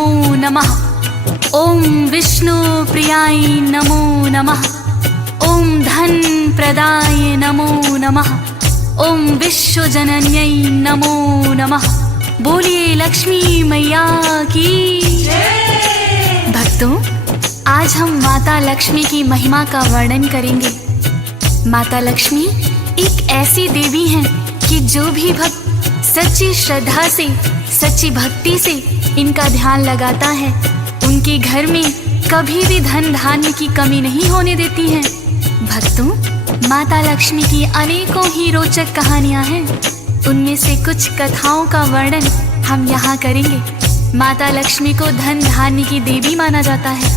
नमो नमः। ओम विष्णु प्रियाय नमो नमः। ओम धन प्रदाय नमो नमः। ओम विश्व जनन्यै नमो नमः। बोलिए लक्ष्मी मैया की जय। भक्तों, आज हम माता लक्ष्मी की महिमा का वर्णन करेंगे। माता लक्ष्मी एक ऐसी देवी हैं कि जो भी भक्त सच्ची श्रद्धा से, सच्ची भक्ति से इनका ध्यान लगाता है, उनके घर में कभी भी धन धान्य की कमी नहीं होने देती हैं। भक्तों, माता लक्ष्मी की अनेकों ही रोचक कहानियां हैं। उनमें से कुछ कथाओं का वर्णन हम यहाँ करेंगे। माता लक्ष्मी को धन धान्य की देवी माना जाता है।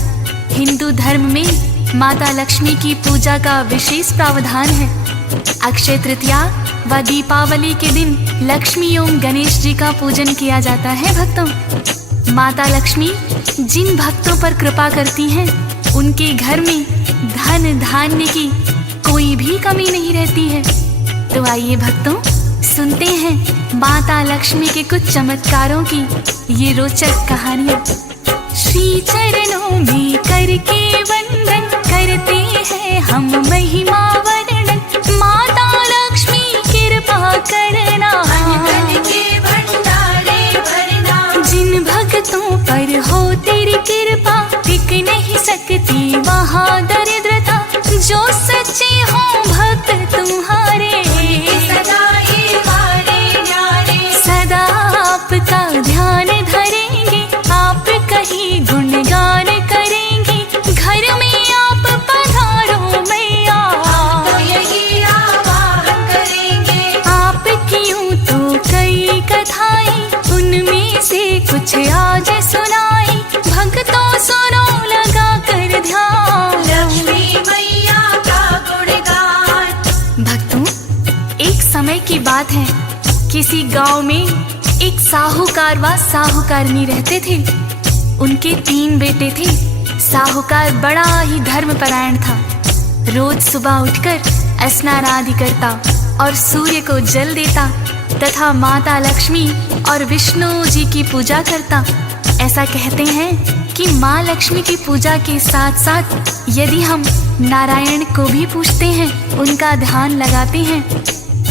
हिंदू धर्म में माता लक्ष्मी की पूजा का विशेष प्रावधान है। अक्षय तृतीया व दीपावली के दिन लक्ष्मी एवं गणेश जी का पूजन किया जाता है। भक्तों, माता लक्ष्मी जिन भक्तों पर कृपा करती हैं, उनके घर में धन धान्य की कोई भी कमी नहीं रहती है। तो आइए भक्तों, सुनते हैं माता लक्ष्मी के कुछ चमत्कारों की ये रोचक कहानियां। श्री चरणों में करके वंदन करते हैं हम महिमा वर्णन। माता लक्ष्मी कृपा करना, धन के भंडारे भरना। जिन भक्तों पर हो तेरी कृपा, टिक नहीं सकती वहाँ दरिद्रता। जो सच्चे हो भक्त तुम्हारे, सदा आपका ध्यान धरेंगे। आप कहीं गुणगान करेंगे, घर में आप पधारो मैया, यही आवाहन करेंगे। आपकी यूं तो कई कथाएं, उनमें से कुछ आज सुनाई। भक्तों सुनो लगा कर ध्यान, लक्ष्मी मैया का गुणगान। भक्तों, एक समय की बात है, किसी गांव में एक साहूकार व साहूकारनी रहते थे। उनके 3 बेटे थे। साहूकार बड़ा ही धर्मपरायण था। रोज सुबह उठकर स्नान आदि करता और सूर्य को जल देता तथा माता लक्ष्मी और विष्णु जी की पूजा करता। ऐसा कहते हैं कि माँ लक्ष्मी की पूजा के साथ साथ यदि हम नारायण को भी पूजते हैं, उनका ध्यान लगाते हैं,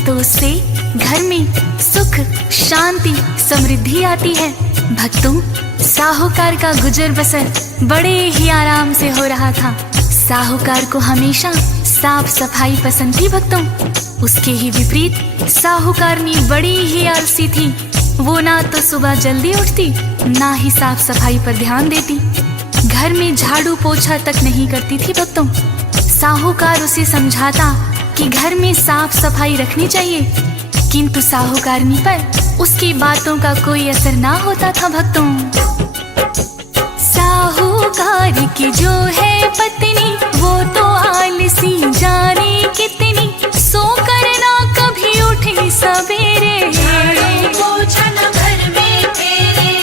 तो उससे घर में सुख, शांति, समृद्धि आती है। भक्तों, साहूकार का गुजर बसर बड़े ही आराम से हो रहा था। साहूकार को हमेशा साफ सफाई पसंद थी। भक्तों, उसके ही विपरीत साहूकारनी बड़ी ही आलसी थी। वो ना तो सुबह जल्दी उठती, ना ही साफ सफाई पर ध्यान देती। घर में झाड़ू पोछा तक नहीं करती थी। भक्तों, साहूकार उसे समझाता कि घर में साफ सफाई रखनी चाहिए, किंतु साहूकारनी पर उसकी बातों का कोई असर ना होता था। भक्तों, साहूकार की जो है पत्नी, वो तो आलसी जाने कितनी। सो करना कभी उठे सवेरे,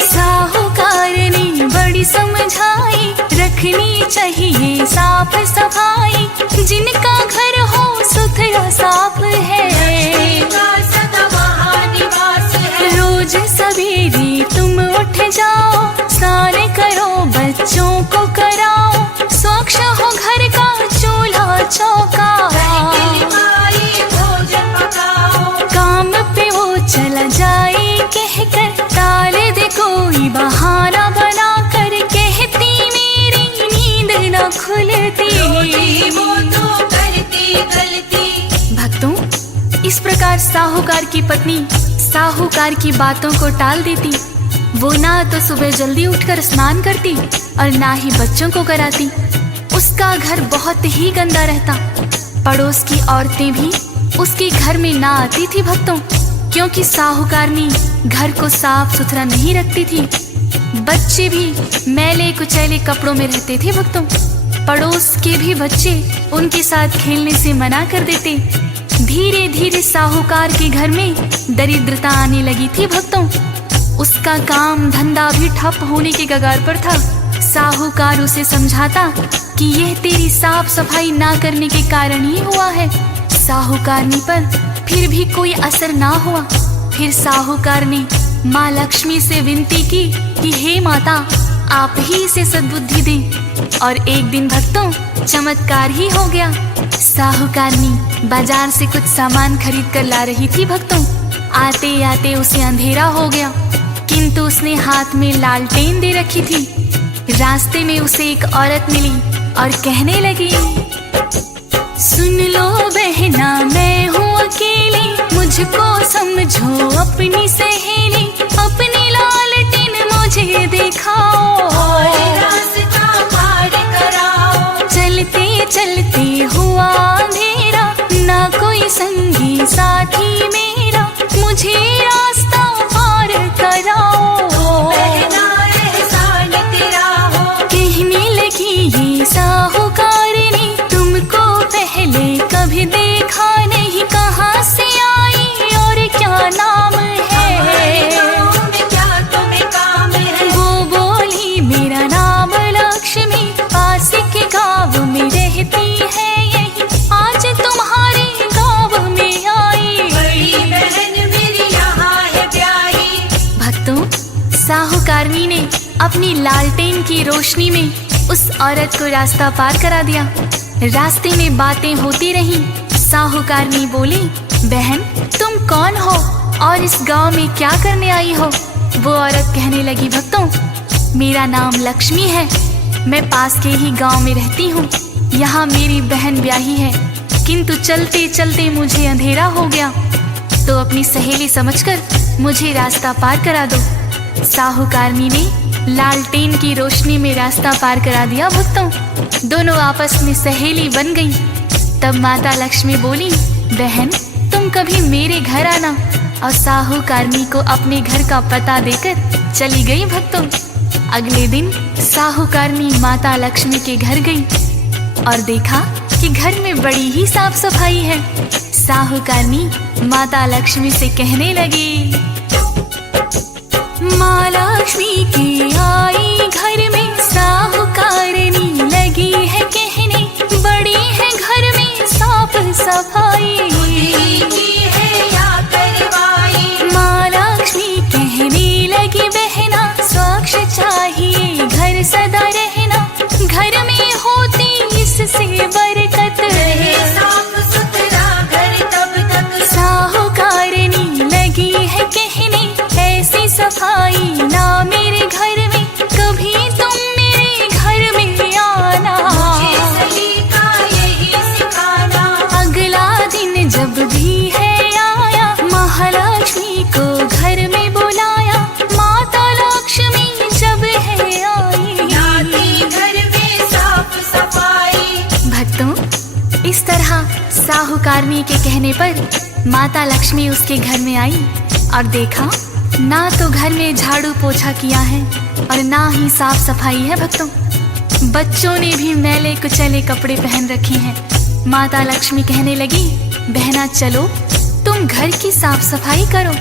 साहूकारनी बड़ी समझाई। रखनी चाहिए साफ सफाई, जिनका घर हो सुथरा साफ है, रोज सवेरे तुम उठ जाओ, स्नान करो, बच्चों को कराओ, स्वच्छ हो घर का चूल्हा चौका, काम पे वो चला जाए कहकर, टाल दे कोई बहाना बना कर, कहती मेरी नींद न खुलती, वो तो करती गलती। भक्तों, इस प्रकार साहूकार की पत्नी साहूकार की बातों को टाल देती। वो ना तो सुबह जल्दी उठकर स्नान करती और ना ही बच्चों को कराती। उसका घर बहुत ही गंदा रहता। पड़ोस की औरतें भी उसके घर में ना आती थी। भक्तों, क्योंकि साहूकारनी घर को साफ सुथरा नहीं रखती थी। बच्चे भी मैले कुचैले कपड़ों में रहते थे। भक्तों, पड़ोस के भी बच्चे उनके साथ खेलने से मना कर देते। धीरे धीरे साहूकार के घर में दरिद्रता आने लगी थी। भक्तों, उसका काम धंधा भी ठप होने के कगार पर था। साहूकार उसे समझाता कि यह तेरी साफ सफाई ना करने के कारण ही हुआ है। साहूकारनी पर फिर भी कोई असर ना हुआ। फिर साहूकार ने माँ लक्ष्मी से विनती की कि हे माता, आप ही इसे सद्बुद्धि दें। और एक दिन भक्तों चमत्कार ही हो गया। साहूकारनी बाजार से कुछ सामान खरीद कर ला रही थी भक्तों। आते आते उसे अंधेरा हो गया, किंतु उसने हाथ में लालटेन दे रखी थी। रास्ते में उसे एक औरत मिली और कहने लगी, सुन लो बहना, मैं हूँ अकेली, मुझको समझो अपनी सहेली। अपनी लालटेन मुझे दिखाओ और रास्ता पार कराओ। चलते चलते हुआ अंधेरा, ना कोई संगी साथी मेरा, मुझे रास्ता पार कराओ। कहने लगी ये साहूकारनी, तुमको पहले कभी देखा नहीं, कहाँ से आई और क्या नाम है? वो बोली मेरा नाम लक्ष्मी, पास के गाँव में रहती है यही, आज तुम्हारे गाँव में आई, बड़ी बहन मेरी यहाँ है प्यारी। भक्तों साहूकारनी ने अपनी लालटेन की रोशनी में उस औरत को रास्ता पार करा दिया। रास्ते में बातें होती रहीं। साहूकारनी बोली, बहन तुम कौन हो और इस गांव में क्या करने आई हो? वो औरत कहने लगी, भक्तों मेरा नाम लक्ष्मी है, मैं पास के ही गांव में रहती हूँ। यहाँ मेरी बहन ब्याही है, किंतु चलते चलते मुझे अंधेरा हो गया, तो अपनी सहेली समझकर मुझे रास्ता पार करा दो। साहूकारनी ने लालटेन की रोशनी में रास्ता पार करा दिया भक्तों। दोनों आपस में सहेली बन गई। तब माता लक्ष्मी बोली, बहन तुम कभी मेरे घर आना। और साहूकारनी को अपने घर का पता देकर चली गई भक्तों। अगले दिन साहूकारनी माता लक्ष्मी के घर गई और देखा कि घर में बड़ी ही साफ सफाई है। साहूकारनी माता लक्ष्मी से कहने लगी, माँ लक्ष्मी की आई घर में, साहूकारनी लगी है कहने, बड़ी है घर में साफ सफाई, है या करवाई। माँ लक्ष्मी कहने लगी, बहना स्वच्छ चाहिए घर सदा रहना, घर में होती इससे बरकत, साफ सुथरा घर तब तक। साहूकारनी लगी है कहने, ऐसी सफाई ना मेरे घर में, कभी तुम मेरे घर में आना, मुझे सलीका यही सिखाना। अगला दिन जब भी है आया, महालक्ष्मी को घर में बुलाया, माता लक्ष्मी जब है आई, घर में साफ सफाई। भक्तों इस तरह साहूकारनी के कहने पर माता लक्ष्मी उसके घर में आई और देखा ना तो घर में झाड़ू पोछा किया है और ना ही साफ सफाई है भक्तों। बच्चों ने भी मैले कुचले कपड़े पहन रखे हैं। माता लक्ष्मी कहने लगी, बहना चलो तुम घर की साफ सफाई करो,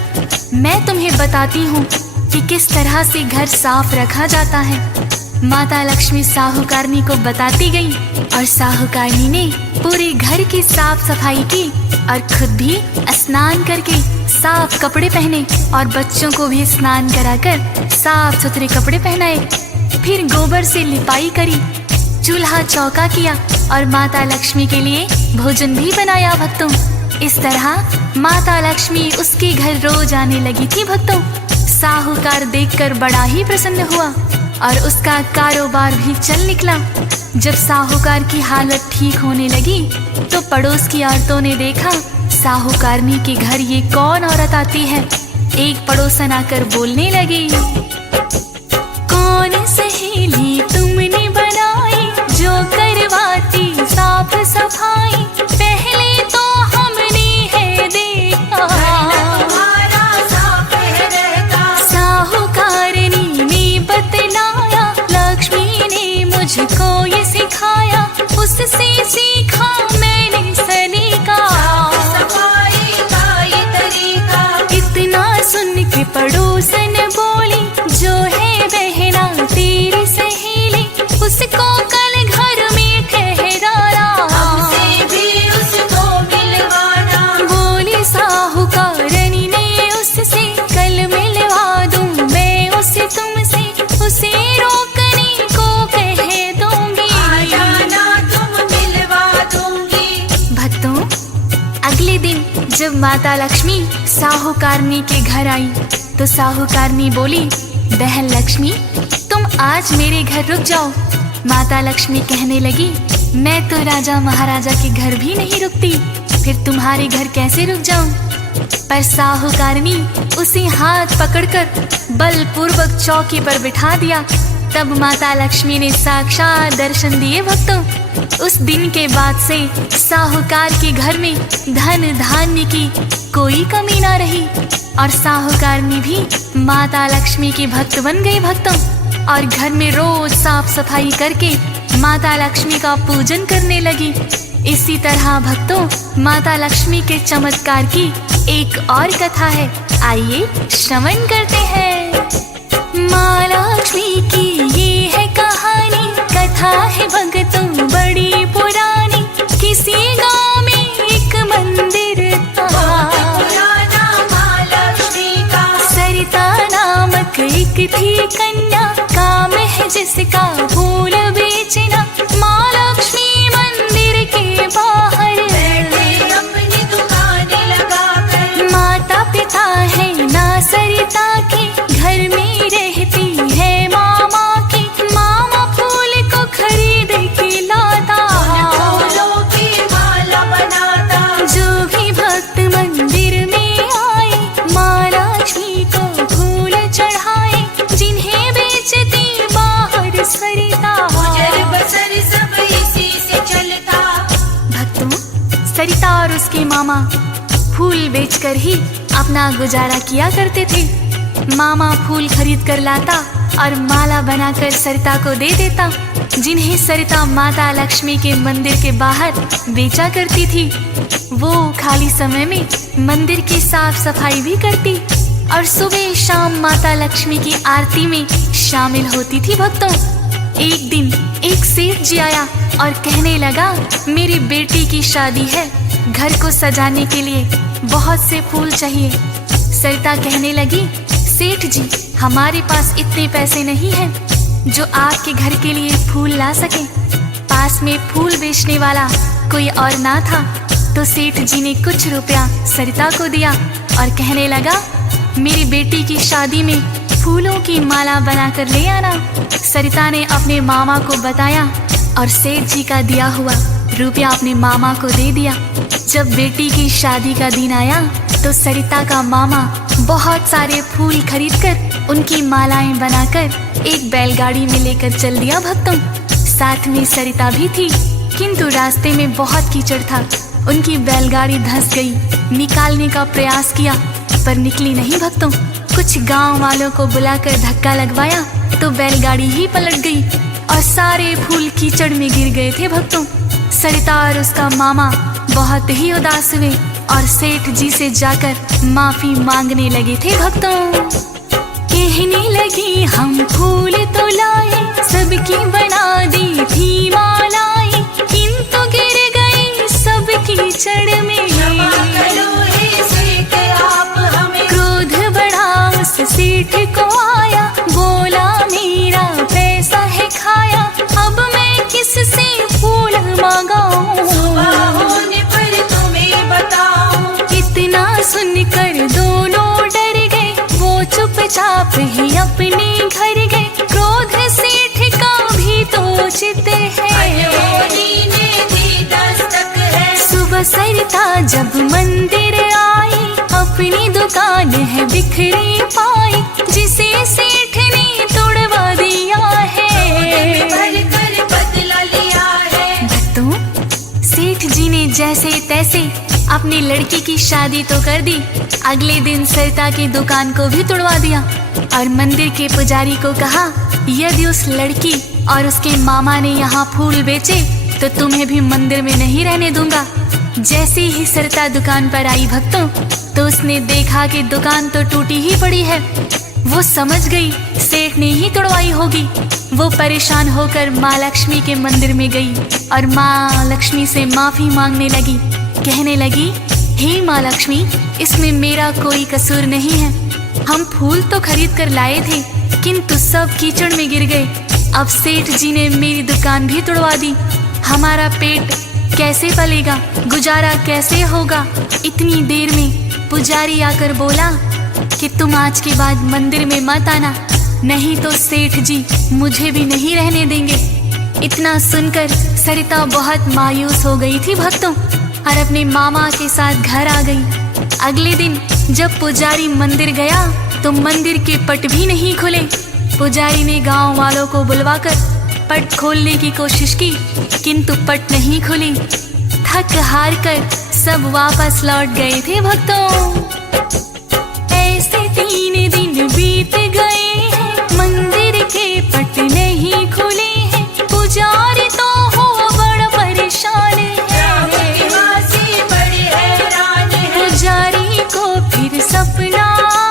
मैं तुम्हें बताती हूँ कि किस तरह से घर साफ रखा जाता है। माता लक्ष्मी साहूकारनी को बताती गई और साहूकारनी ने पूरे घर की साफ सफाई की और खुद भी स्नान करके साफ कपड़े पहने और बच्चों को भी स्नान कराकर साफ सुथरे कपड़े पहनाए। फिर गोबर से लिपाई करी, चूल्हा चौका किया और माता लक्ष्मी के लिए भोजन भी बनाया भक्तों। इस तरह माता लक्ष्मी उसके घर रोज आने लगी थी भक्तों। साहूकार देखकर बड़ा ही प्रसन्न हुआ और उसका कारोबार भी चल निकला। जब साहूकार की हालत ठीक होने लगी तो पड़ोस की औरतों ने देखा साहूकारनी के घर ये कौन औरत आती है। एक पड़ोसन आकर बोलने लगी, कौन सहेली तुमने बनाई जो करवाती साफ सफाई, पहले तो हमने है देखा साहूकारनी ने बतलाया, लक्ष्मी ने मुझको ये सिखाया, उससे सीखा मैंने सलीका, सफाई का ये तरीका। इतना सुन के पड़ोसन बोली, जो है बहना तेरी सहेली, उसको कल घर में ठहराना, हमसे भी उसको मिलवाना। बोली साहूकारनी ने उससे कल मिलवा माता लक्ष्मी साहूकारनी के घर आई तो साहूकारनी बोली, बहन लक्ष्मी तुम आज मेरे घर रुक जाओ। माता लक्ष्मी कहने लगी, मैं तो राजा महाराजा के घर भी नहीं रुकती, फिर तुम्हारे घर कैसे रुक जाऊं? पर साहूकारनी उसे हाथ पकड़कर बलपूर्वक चौकी पर बिठा दिया। तब माता लक्ष्मी ने साक्षात दर्शन दिए भक्तों। उस दिन के बाद से साहूकार के घर में धन धान्य की कोई कमी ना रही और साहूकारनी भी माता लक्ष्मी की भक्त बन गई भक्तों, और घर में रोज साफ सफाई करके माता लक्ष्मी का पूजन करने लगी। इसी तरह भक्तों माता लक्ष्मी के चमत्कार की एक और कथा है, आइए श्रवण करते हैं। माँ लक्ष्मी की ये है कहानी, कथा है भक्तों बड़ी पुरानी। किसी गांव में एक मंदिर था, माँ लक्ष्मी का। सरिता नामक एक थी कन्या, काम है जिसका फूल बेचना। माँ लक्ष्मी मंदिर के बाहर बैठे अपनी दुकान लगाकर। माता पिता है ना सरिता के, घर में रहती है मामा की। मामा फूल को खरीद के लाता, फूलों की माला बनाता। जो भी भक्त मंदिर में आए माँ लक्ष्मी को फूल चढ़ाए। जिन्हें बेचती बाहर सरिता, गुजर बसर सब इसी से चलता। भक्तों सरिता और उसके मामा फूल बेचकर ही अपना गुजारा किया करते थे। मामा फूल खरीद कर लाता और माला बनाकर सरिता को दे देता, जिन्हें सरिता माता लक्ष्मी के मंदिर के बाहर बेचा करती थी। वो खाली समय में मंदिर की साफ सफाई भी करती और सुबह शाम माता लक्ष्मी की आरती में शामिल होती थी भक्तों। एक दिन एक सेठ जी आया और कहने लगा, मेरी बेटी की शादी है, घर को सजाने के लिए बहुत से फूल चाहिए। सरिता कहने लगी, सेठ जी हमारे पास इतने पैसे नहीं हैं जो आपके घर के लिए फूल ला सके। पास में फूल बेचने वाला कोई और ना था तो सेठ जी ने कुछ रुपया सरिता को दिया और कहने लगा, मेरी बेटी की शादी में फूलों की माला बनाकर ले आना। सरिता ने अपने मामा को बताया और सेठ जी का दिया हुआ रुपया अपने मामा को दे दिया। जब बेटी की शादी का दिन आया तो सरिता का मामा बहुत सारे फूल खरीदकर उनकी मालाएं बनाकर एक बैलगाड़ी में लेकर चल दिया भक्तों। साथ में सरिता भी थी, किंतु रास्ते में बहुत कीचड़ था। उनकी बैलगाड़ी धंस गई। निकालने का प्रयास किया पर निकली नहीं भक्तों। कुछ गांव वालों को बुलाकर धक्का लगवाया तो बैलगाड़ी ही पलट गई और सारे फूल कीचड़ में गिर गए थे भक्तों। सरिता और उसका मामा बहुत ही उदास हुए और सेठ जी से जाकर माफी मांगने लगे थे भक्तों। कहने लगी, हम फूल तो लाए, सबकी बना दी थी मालाएं, किंतु गिर गई सब कीचड़ में। क्रोध बढ़ा उस सेठ को आया, बोला मेरा पैसा है खाया, अब मैं किससे फूल मांगाऊं? सुबह होने पर तुम्हें बताऊं। इतना सुनकर दोनों डर गए, वो चुपचाप ही अपने घर गए। क्रोध सेठ का भी तो चित है, सुबह सरिता जब मंदिर आई, अपनी दुकान है बिखरी पाई, जिसे सेठ ने तोड़वा दिया है। भक्तों सेठ जी ने जैसे तैसे अपनी लड़की की शादी तो कर दी, अगले दिन सरिता की दुकान को भी तोड़वा दिया और मंदिर के पुजारी को कहा, यदि उस लड़की और उसके मामा ने यहाँ फूल बेचे तो तुम्हें भी मंदिर में नहीं रहने दूंगा। जैसे ही सरिता दुकान पर आई भक्तों तो उसने देखा कि दुकान तो टूटी ही पड़ी है। वो समझ गई सेठ ने ही तोड़वाई होगी। वो परेशान होकर माँ लक्ष्मी के मंदिर में गई और माँ लक्ष्मी से माफी मांगने लगी। कहने लगी, हे माँ लक्ष्मी, इसमें मेरा कोई कसूर नहीं है। हम फूल तो खरीद कर लाए थे किंतु सब कीचड़ में गिर गए। अब सेठ जी ने मेरी दुकान भी तोड़वा दी। हमारा पेट कैसे पलेगा, गुजारा कैसे होगा। इतनी देर में पुजारी आकर बोला कि तुम आज के बाद मंदिर में मत आना, नहीं तो सेठ जी मुझे भी नहीं रहने देंगे। इतना सुनकर सरिता बहुत मायूस हो गई थी भक्तों, और अपने मामा के साथ घर आ गई। अगले दिन जब पुजारी मंदिर गया तो मंदिर के पट भी नहीं खुले। पुजारी ने गांव वालों को बुलवाकर पट खोलने की कोशिश की, किंतु पट नहीं खुली। थक हार कर सब वापस लौट गए थे भक्तों। ऐसे 3 दिन बीत गए हैं, मंदिर के पट नहीं खुले हैं। पुजारी तो हो बड़ा परेशान है, पुजारी को फिर सपना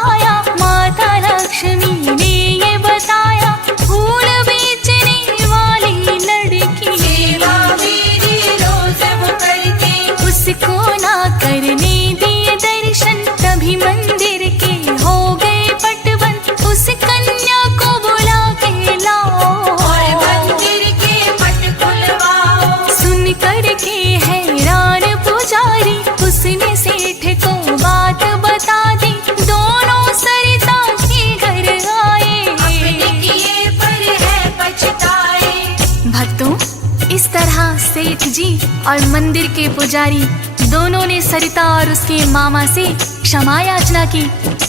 आया। माता लक्ष्मी ने ये बताया, फूल बेचने वाली लड़की उसको ना करने दिए दर्शन, तभी मंदिर के हो गए पट बंद। उस कन्या को बुला के लाओ और मंदिर के पट खुलवाओ। सुन कर के हैरान पुजारी उसने सेठ को बात बता दी। दोनों सरिता के घर आए, अपने किए पर है पछताए। भक्तों, इस तरह सेठ जी और मंदिर के पुजारी दोनों ने सरिता और उसके मामा से क्षमा याचना की।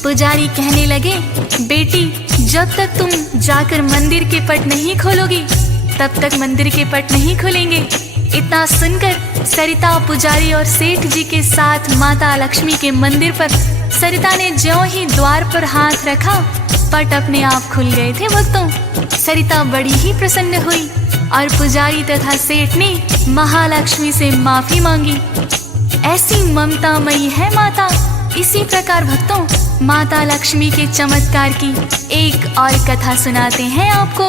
पुजारी कहने लगे, बेटी जब तक तुम जाकर मंदिर के पट नहीं खोलोगी तब तक मंदिर के पट नहीं खुलेंगे। इतना सुनकर सरिता पुजारी और सेठ जी के साथ माता लक्ष्मी के मंदिर पर, सरिता ने ज्यों ही द्वार पर हाथ रखा पट अपने आप खुल गए थे भक्तों। सरिता बड़ी ही प्रसन्न हुई और पुजारी तथा सेठ ने महालक्ष्मी से माफी मांगी। ऐसी ममतामयी है माता। इसी प्रकार भक्तों, माता लक्ष्मी के चमत्कार की एक और कथा सुनाते हैं आपको।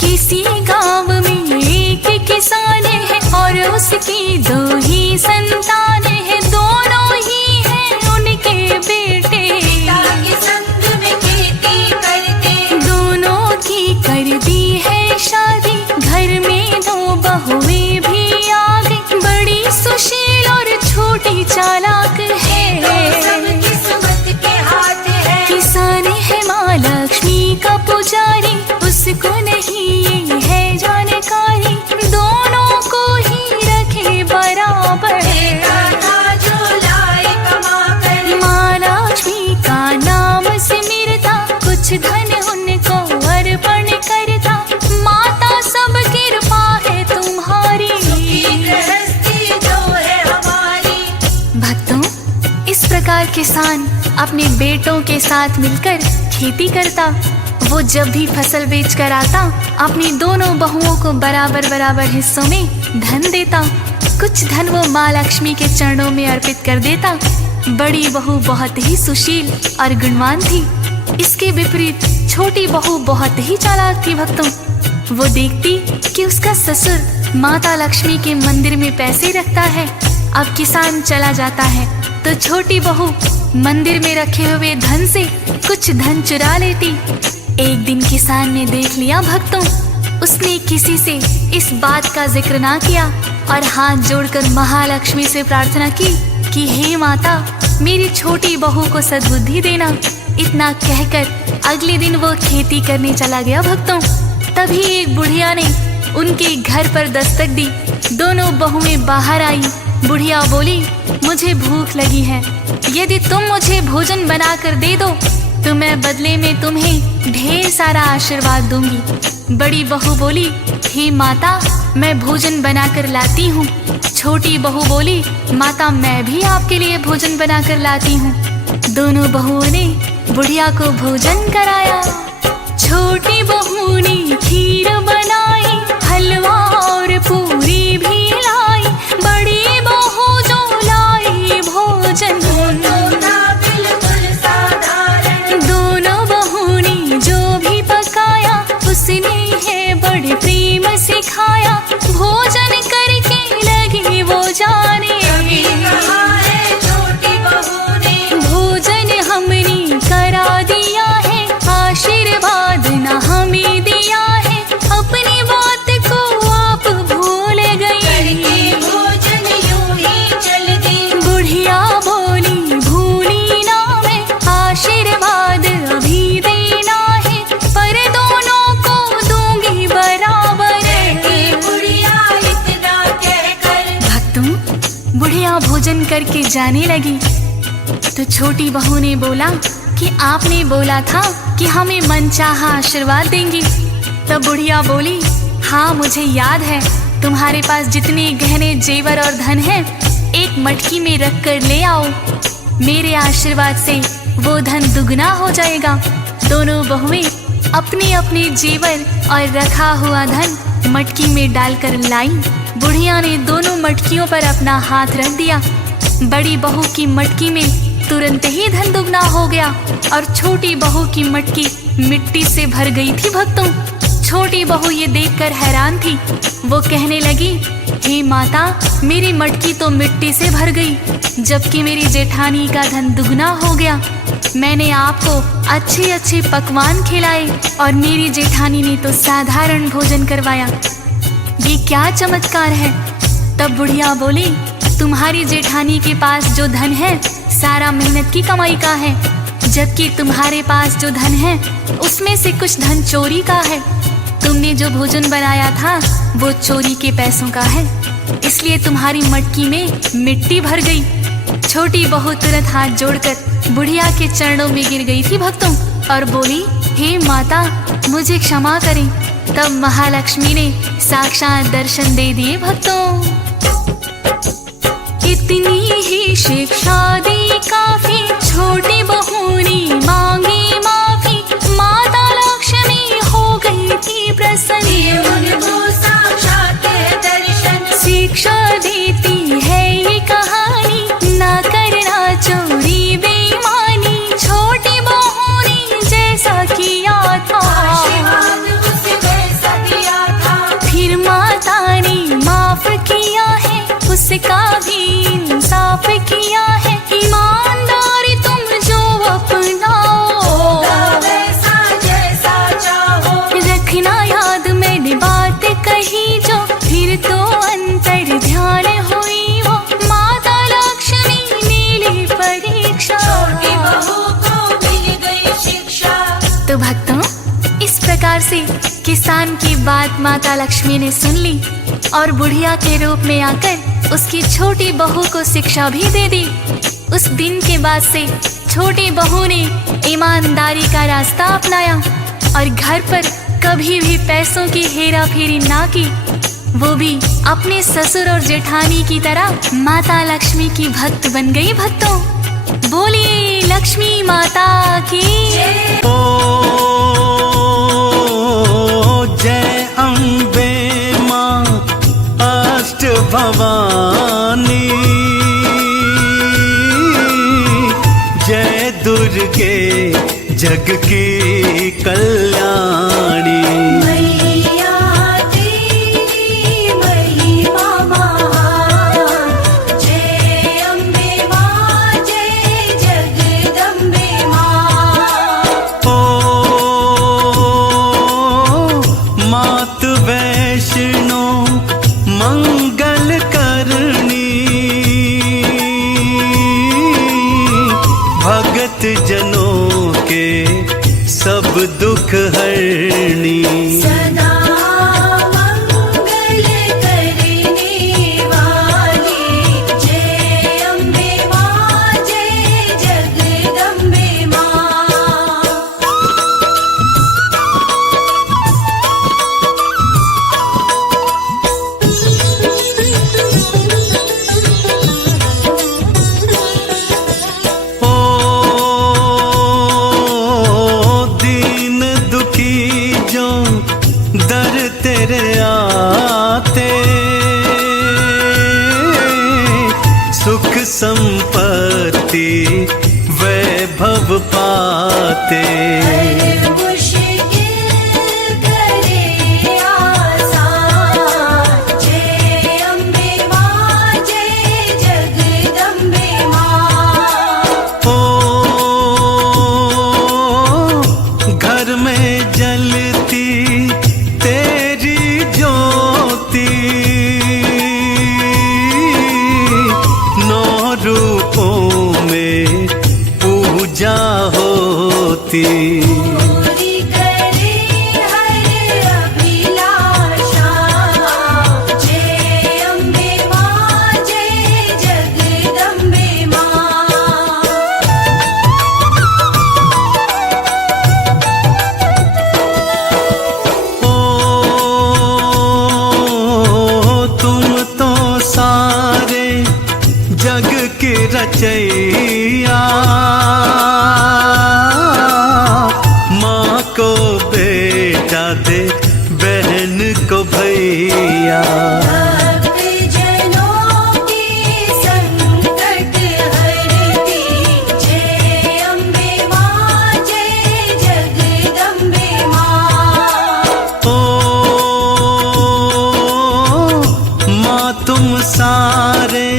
किसी गांव में एक किसान है और उसकी 2 ही संतान है। दोनों ही हैं उनके बेटे, संग में खेती करते। दोनों की कर दी है शादी, घर में 2 बहुएं भी आ गई। बड़ी सुशील और छोटी चालाक है, सब किस्मत के हाथ है। किसान है माँ लक्ष्मी का पुजारी, उसको नहीं ये है जानकारी। दोनों को ही रखे बराबर, जो लाए कमा कर। माँ लक्ष्मी का नाम सिमरता, कुछ धन उनको अर्पण करता। माता सब कृपा है तुम्हारी, जो है हमारी। भक्तों, इस प्रकार किसान अपने बेटों के साथ मिलकर खेती करता। वो जब भी फसल बेच कर आता, अपनी दोनों बहुओं को बराबर बराबर हिस्सों में धन देता। कुछ धन वो माँ लक्ष्मी के चरणों में अर्पित कर देता। बड़ी बहू बहुत ही सुशील और गुणवान थी। इसके विपरीत छोटी बहू बहुत ही चालाक थी भक्तों। वो देखती कि उसका ससुर माता लक्ष्मी के मंदिर में पैसे रखता है। अब किसान चला जाता है तो छोटी बहू मंदिर में रखे हुए धन से कुछ धन चुरा लेती। एक दिन किसान ने देख लिया भक्तों, उसने किसी से इस बात का जिक्र ना किया और हाथ जोड़कर महालक्ष्मी से प्रार्थना की कि हे माता, मेरी छोटी बहू को सद्बुद्धि देना। इतना कहकर अगले दिन वो खेती करने चला गया भक्तों। तभी एक बुढ़िया ने उनके घर पर दस्तक दी। दोनों बहुएं बाहर आई। बुढ़िया बोली, मुझे भूख लगी है, यदि तुम मुझे भोजन बनाकर दे दो तो मैं बदले में तुम्हें ढेर सारा आशीर्वाद दूंगी। बड़ी बहू बोली, हे माता, मैं भोजन बनाकर लाती हूँ। छोटी बहू बोली, माता मैं भी आपके लिए भोजन बनाकर लाती हूँ। दोनों बहुओं ने बुढ़िया को भोजन कराया। छोटी बहू ने खीर बनाई, हलवा और पूरी भी लाई। बड़ी बहू जो लाई भोजन, दोनों बहू ने जो भी पकाया उसने है बड़े प्रेम से खाया। भोजन करके लगी वो जाने, भोजन हमने करा दिया है, आशीर्वाद न हमें दिया है। अपनी बात को आप भूल गई, भोजन करके जाने लगी। तो छोटी बहू ने बोला कि आपने बोला था कि हमें मनचाहा आशीर्वाद देंगी। तब बुढ़िया बोली, हाँ मुझे याद है, तुम्हारे पास जितने गहने जेवर और धन है एक मटकी में रख कर ले आओ, मेरे आशीर्वाद से वो धन दुगना हो जाएगा। दोनों बहुएं अपने अपने जेवर और रखा हुआ धन मटकी में डालकर लाई। बुढ़िया ने दोनों मटकियों पर अपना हाथ रख दिया। बड़ी बहू की मटकी में तुरंत ही धन दुगना हो गया और छोटी बहू की मटकी मिट्टी से भर गई थी। भक्तों, छोटी बहू ये देखकर हैरान थी। वो कहने लगी, हे माता, मेरी मटकी तो मिट्टी से भर गई, जबकि मेरी जेठानी का धन दुगना हो गया। मैंने आपको अच्छे अच्छे पकवान खिलाए और मेरी जेठानी ने तो साधारण भोजन करवाया। ये क्या चमत्कार है। तब बुढ़िया बोली, तुम्हारी जेठानी के पास जो धन है सारा मेहनत की कमाई का है, जबकि तुम्हारे पास जो धन है उसमें से कुछ धन चोरी का है। तुमने जो भोजन बनाया था वो चोरी के पैसों का है, इसलिए तुम्हारी मटकी में मिट्टी भर गई। छोटी बहू तुरंत हाथ जोड़कर बुढ़िया के चरणों में गिर गई थी भक्तों और बोली, हे माता, मुझे क्षमा करें। तब महालक्ष्मी ने साक्षात दर्शन दे दिए। भक्तों, इतनी ही शिक्षा दी काफी, छोटी बहू ने मांगी माफी, माता लक्ष्मी हो गई थी प्रसन्न। शिक्षा देती है ये कहानी, ना करना चोरी बेईमानी, छोटी बहू ने जैसा किया था फिर माता ने माफ किया है, उसका भी इंसाफ किया है। ईमानदारी तुम जो अपनाओ, रखना याद मैंने बात कही जो, फिर तो अंतर ध्यान हुई वो, माता लक्ष्मी ने ली परीक्षा, छोटी बहू को मिल गई शिक्षा। तो भक्तों, इस प्रकार से किसान की बात माता लक्ष्मी ने सुन ली और बुढ़िया के रूप में आकर उसकी छोटी बहू को शिक्षा भी दे दी। उस दिन के बाद से छोटी बहू ने ईमानदारी का रास्ता अपनाया और घर पर कभी भी पैसों की हेरा फेरी ना की। वो भी अपने ससुर और जेठानी की तरह माता लक्ष्मी की भक्त बन गई। भक्तों, बोलिए लक्ष्मी माता की जय। जय अम्बे मां अष्ट भवानी, जय दुर्गे जग की कल्याणी। जनों के सब दुख हरनी, सदा मंगल करने वाली, जय अम्बे मां, जय जगदम्बे मां। तेरे आते सुख संपत्ति वैभव पाते, रूपों में पूजा होती। मैया। भक्तजनों के संकट हरती, जय अम्बे माँ, जय जगदम्बे माँ। ओ माँ तुम सारे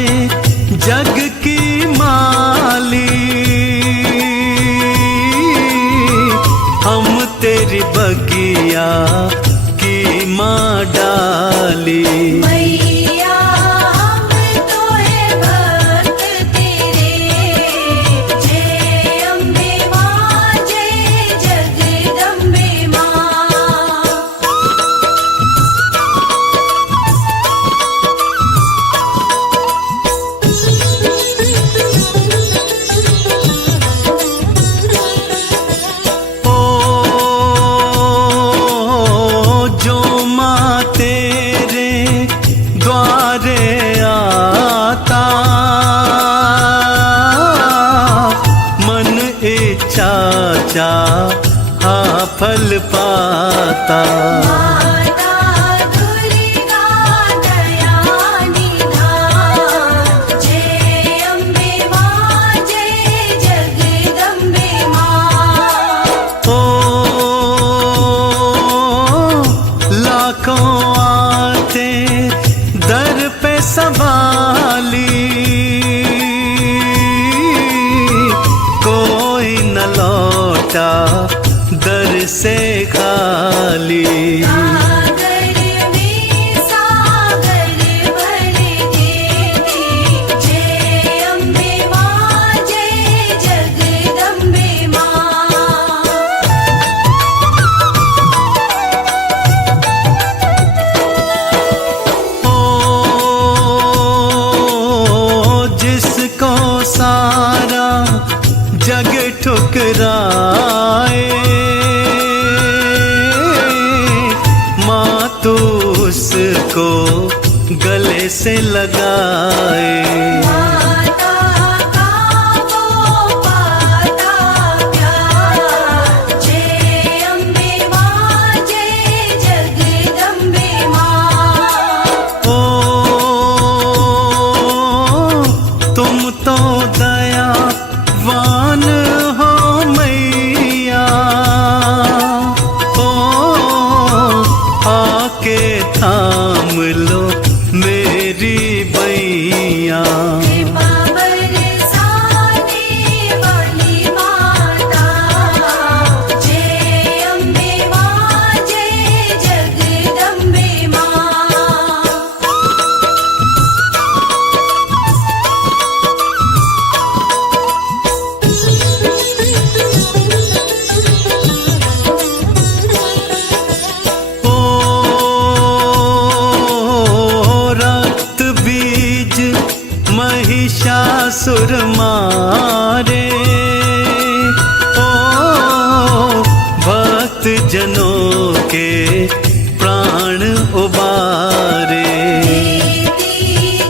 जग की माली, हम तेरी बगिया की माँ डाली। मैया हम तो है भक्त तेरे, जय अम्बे माँ, जय जगदम्बे माँ। ओ जो माँ तेरे द्वारे आता, मन इच्छा चाहा फल पाता। माता दुर्गा दया निधान, जय अम्बे माँ, जय जगदम्बे माँ। ओ लाखों आते दर पे संभाली, कोई न लौटा दर से खाली। सागर में सागर भर देती, जय अम्बे माँ, जय जगदम्बे माँ। ओ जिसको सारा जग ठुकराए, माँ तू उसको गले से लगाए। माता का वो पाता प्यार, जय अम्बे माँ, जय जगदम्बे माँ। ओ तुम तो दयावान हो मैया, ओ आके थाम लो मेरी बैया। कृपा बरसाने वाली माता, जय अम्बे माँ, जय जगदम्बे माँ। ओ रक्त बीज महिषासुर मारे, ओ भक्त जनों के प्राण उबारे। देती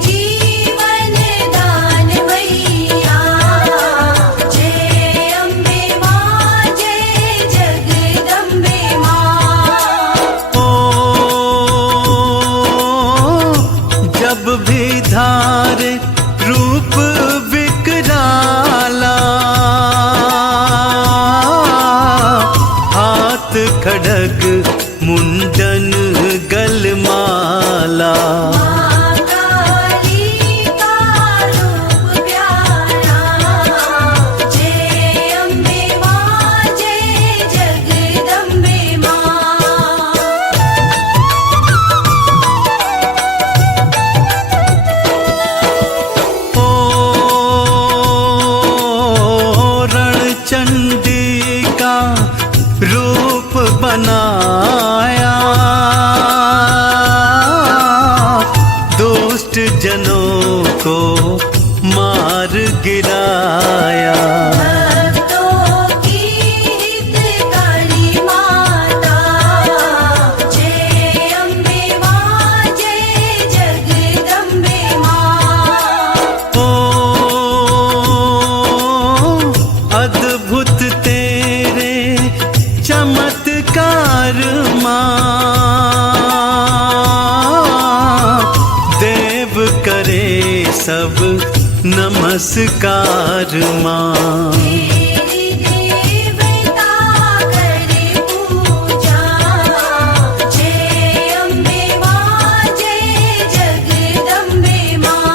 जीवन दान मैया, जय अम्बे माँ, जय जगदम्बे माँ। ओ जब भी धारे रूप विकराला, हाथ खड़ग मुंडन गलमाला। माँ काली का रूप प्यारा, जय अम्बे माँ, जय जगदम्बे माँ। ओ रणचंडी का रूप बनाया, नमस्कार माँ। तेरी देवता करे पूजा, जय अम्बे माँ जय जगदम्बे माँ।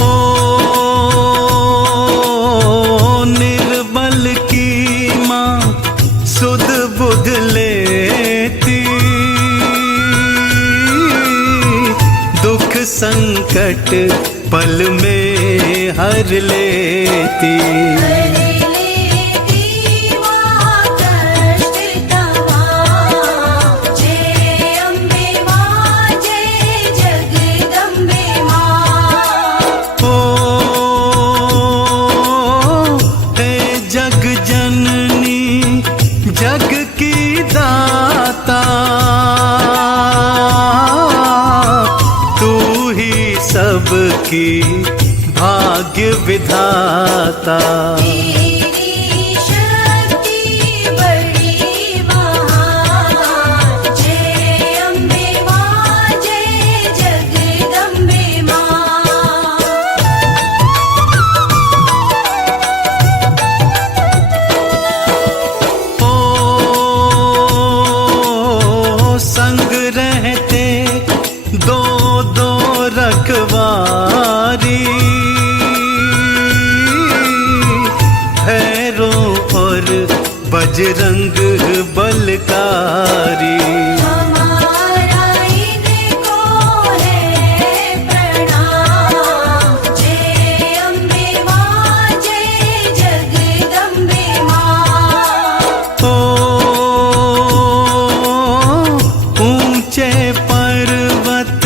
ओ निर्बल की माँ सुध बुध लेती, दुख संकट पल में हर लेती। हर लेती माँ कष्ट तमाम, जय अम्बे माँ जय जगदम्बे माँ। ओ हे जग जननी जग की दाता, तू ही सबकी भाग्य विधाता। तेरी शक्ति बड़ी महान, जय अम्बे माँ जय जगदम्बे माँ। ओ संग रहते दो दो रखवारी, भैरों और बजरंग बलकारी। हमारा इनको है प्रणाम, जय अम्बे माँ जय जगदम्बे माँ। ओ ऊंचे पर्वत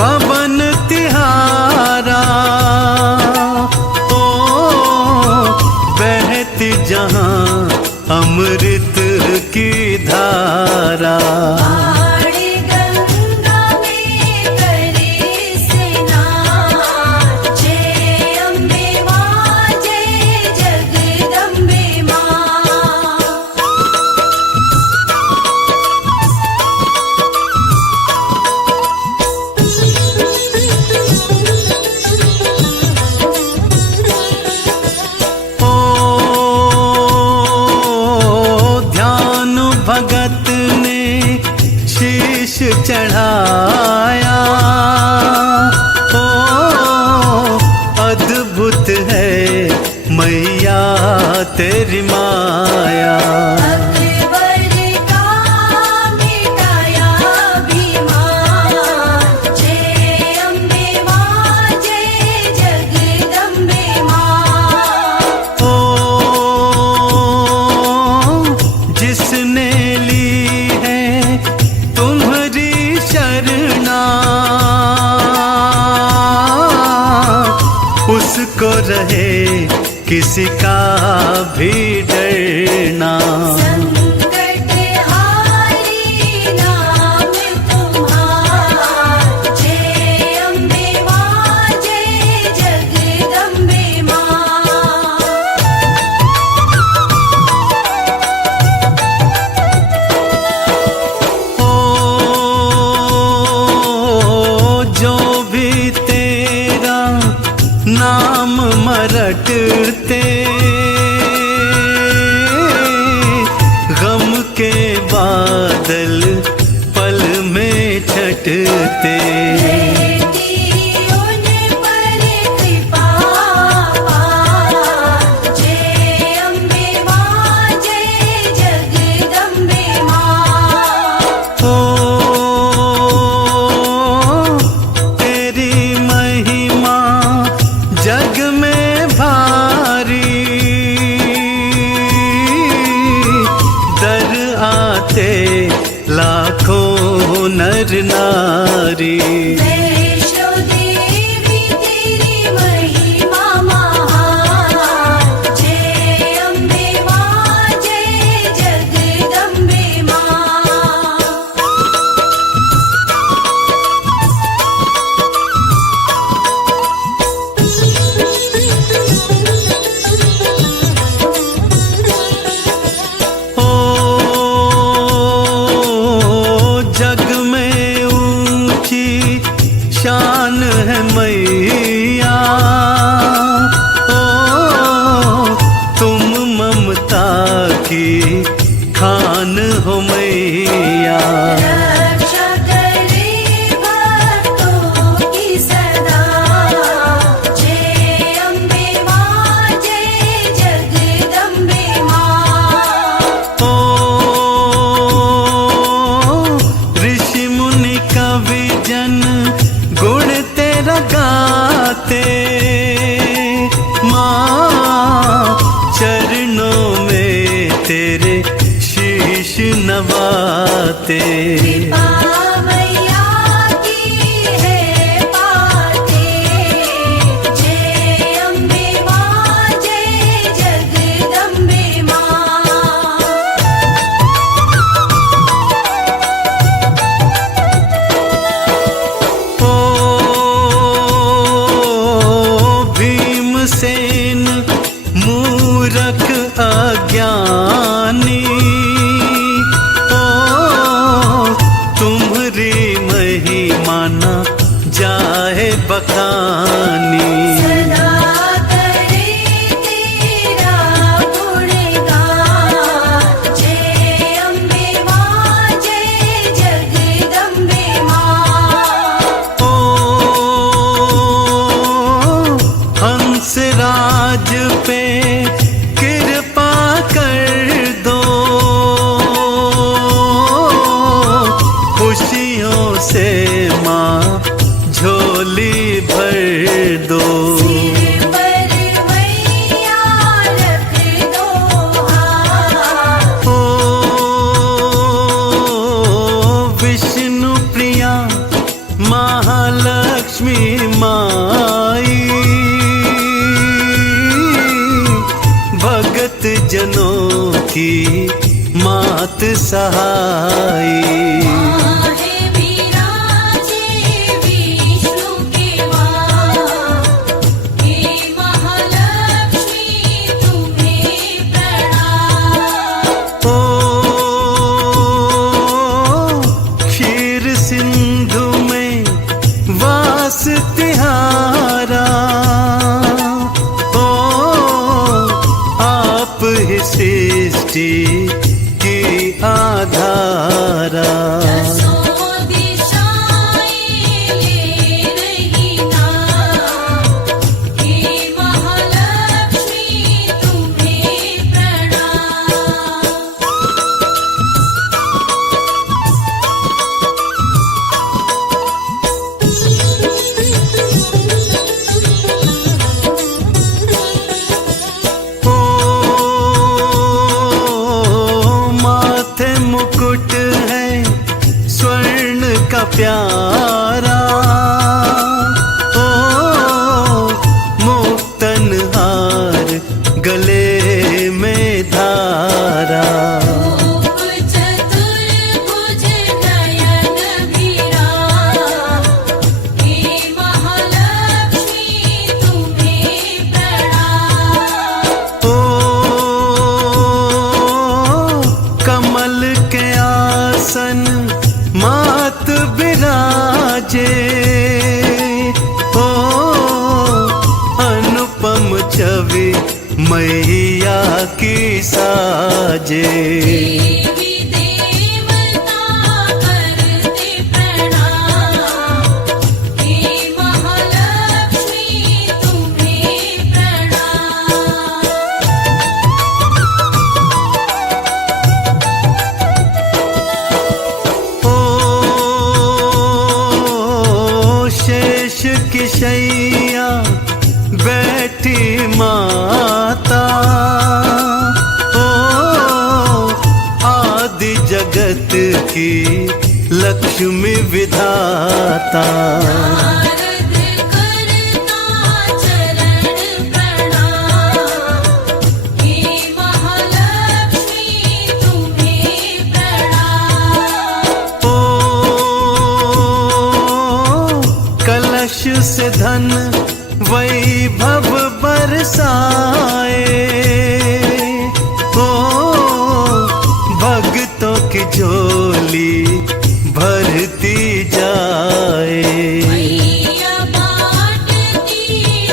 भवन तिहारा, ओ बहती जहां अमृत की धारा। बाण गंगा में करे स्नान, जय अम्बे माँ जय जगदम्बे माँ। ओ ध्यान भगत ने शीश चढ़ाया, ओ अद्भुत है मैया तेरी माया। अकबर का मिटाया अभिमान, जय अम्बे माँ जय जगदम्बे माँ। ओ जिसने ली है तुम्हारी शरणा, उसको रहे किसी का भी डरना। संकट हारी नाम तुम्हारा, जय अम्बे माँ जय जगदम्बे माँ। ओ जो भी तेरा नाम मरटते, गम के बादल पल में छटते। रहती उन पर कृपा पार, जय अम्बे माँ जय जगदम्बे माँ। ओ तेरी महिमा जग में भारी, दर आते लाखों नर नारी। वैष्णो देवी तेरी महिमा महान, जय अम्बे माँ जय जगदम्बे माँ। माना जाए बखानी। सदा करे तेरा गुणगान, जय अम्बे माँ जय जगदम्बे माँ। ओ हंसराज पे कृपा कर दो, खुशियों से माँ झोली भर दो। सिर पर मैया रख दो हाथ, ओ विष्णु प्रिया महालक्ष्मी माई, भगत जनों की मात सहाई। आहे विराजे विष्णु के वाहन, हे महालक्ष्मी तुम्हें प्रणाम। ओ क्षीर सिंधु में वास तिहारा, ओ आप ही सृष्टि की आधारा। दसों दिशाएं ले रही नाम, हे महालक्ष्मी तुम्हें प्रणाम। ओ माथे मुकुट है स्वर्ण का प्यारा, ओ मुक्तन हार गले में धारा। रूप चतुर्भुज नयन विराम, हे महालक्ष्मी तुम्हें प्रणाम। ओ कमल के आसन मात विराजे, ओ अनुपम छवि मैया की साजे। देवी देवता करते प्रणाम, हे महालक्ष्मी तुम्हें प्रणाम। ओ शेष की शैया बैठी माता, ओ आदि जगत की लक्ष्मी विधाता। नारद करता चरण प्रणाम, हे महालक्ष्मी तुम्हें प्रणाम। ओ कलश से धन वैभव बरसाए, ओ भक्तों की झोली भरती जाए। मैया बाटती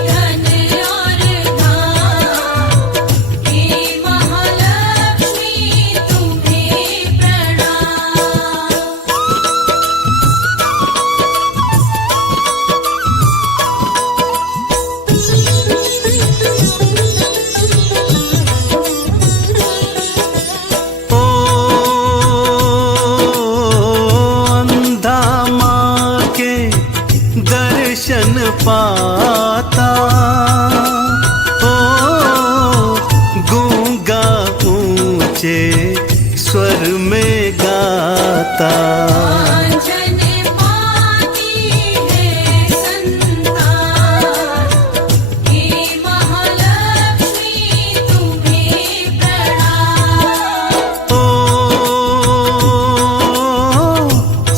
धन और धाम, हे महालक्ष्मी तुम्हें प्रणाम। ओ अंधा माँ के दर्शन पाता, ओ गूंगा ऊंचे स्वर में गाता। आंजन पाती है संतान, हे महालक्ष्मी तुम्हें प्रणाम। ओ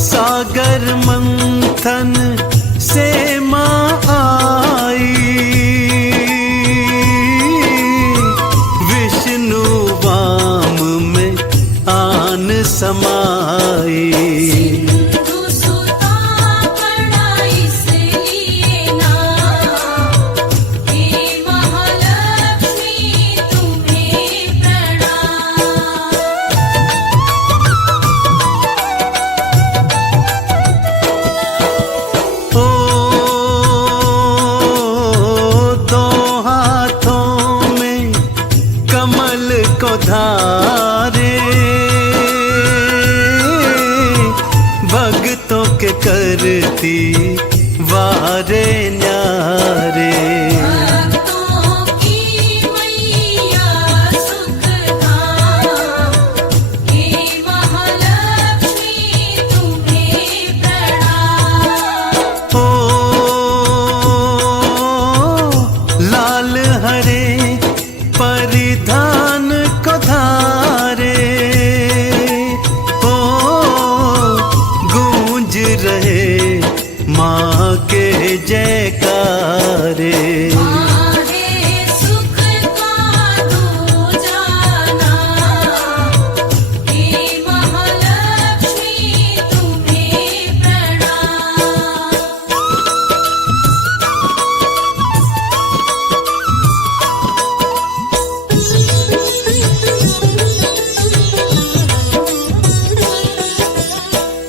सागर मंथन से माँ आई, विष्णु वाम में आन समाई। सिंधु सुता करती वारे न्यारे। भक्तों की मैया सुखधाम, हे महालक्ष्मी तुम्हें प्रणाम। ओ लाल हरे परिधान को धारे, ओ गूंज रहे माँ के जयकारे। आहे सुख का दूजा नाम, हे महालक्ष्मी तुम्हें प्रणाम।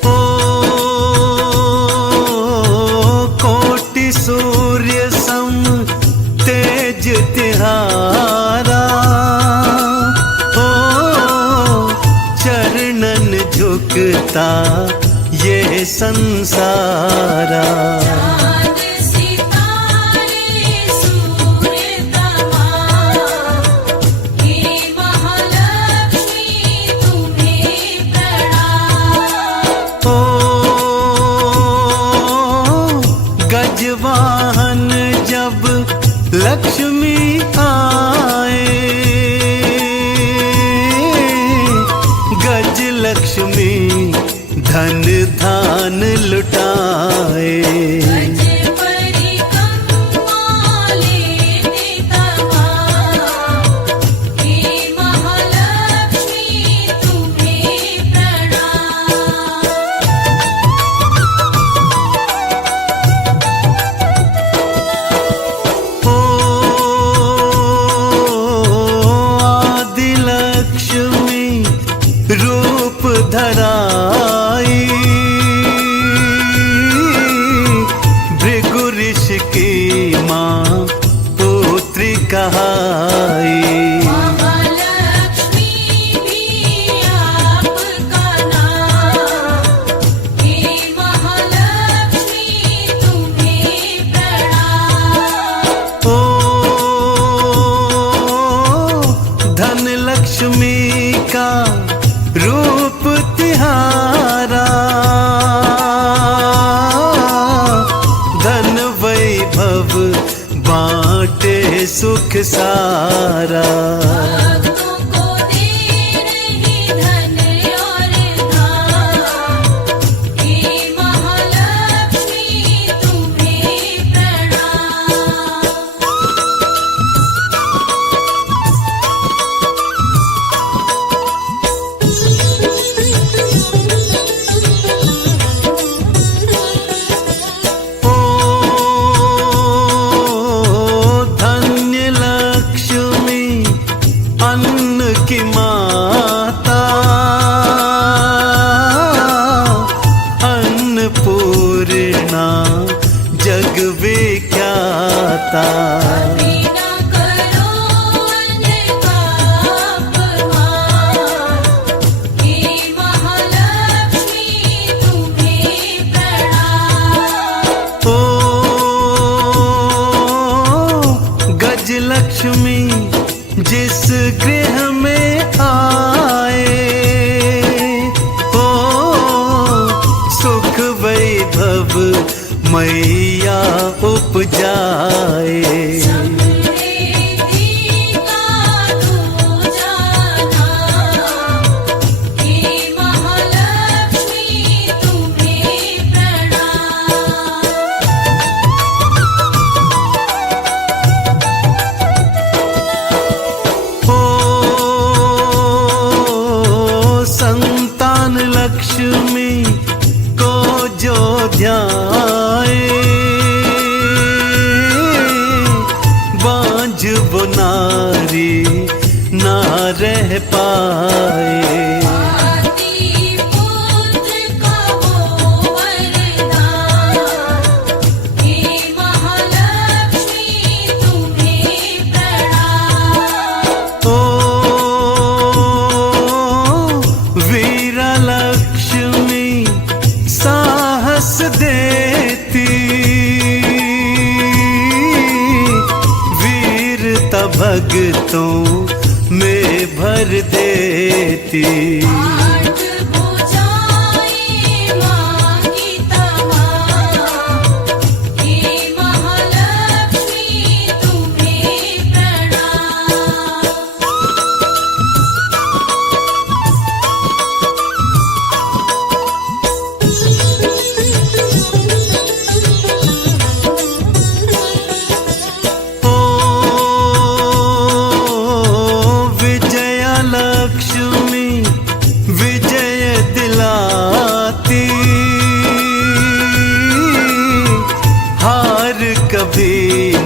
ओ कोटि सूर्य सम तेज तिहारा, ओ चरणन झुकता ये संसारा। चाँद सितारे सूर्य तमाम, हे महालक्ष्मी तुम्हें प्रणाम। ओ गजवाहन जब लक्ष्मी आए, गज लक्ष्मी धन धान लुटाए। गज परिक्रमा लेते तमाम, हे महालक्ष्मी तुम्हें प्रणाम। ओ आदि लक्ष्मी रूप धराई, भृगु ऋषि की माँ पुत्री कहाई। महालक्ष्मी भी आपका नाम, हे महालक्ष्मी तुम्हें प्रणाम। ओ धन लक्ष्मी का रूप तिहारा, धन वैभव बांटे सुख सारा। भक्तों को दे रही धन और धाम, हे महालक्ष्मी तुम्हें प्रणाम। ओ धन्य लक्ष्मी अन्न की माता, अन्नपूर्णा जग विख्याता। बिना करो अन्न का अपमान, हे महालक्ष्मी तुम्हें प्रणाम। ओ गज लक्ष्मी जिस गृह में आए, ओ सुख वैभव मैया उपजाए। समृद्धि का दूजा नाम, हे महालक्ष्मी तुम्हें प्रणाम। ओ संतान लक्ष्मी को जो ध्याए, बांझ वो नारी ना रह पाए। आदि पुत्र का वो वरदान, हे महालक्ष्मी तुम्हें प्रणाम। ओ वीरा लक्ष्मी साहस दे भक्तों में भर देती। आठ भुजाएं माँ की तमाम, हे महालक्ष्मी तुम्हें प्रणाम। लक्ष्मी विजय दिलाती, हार कभी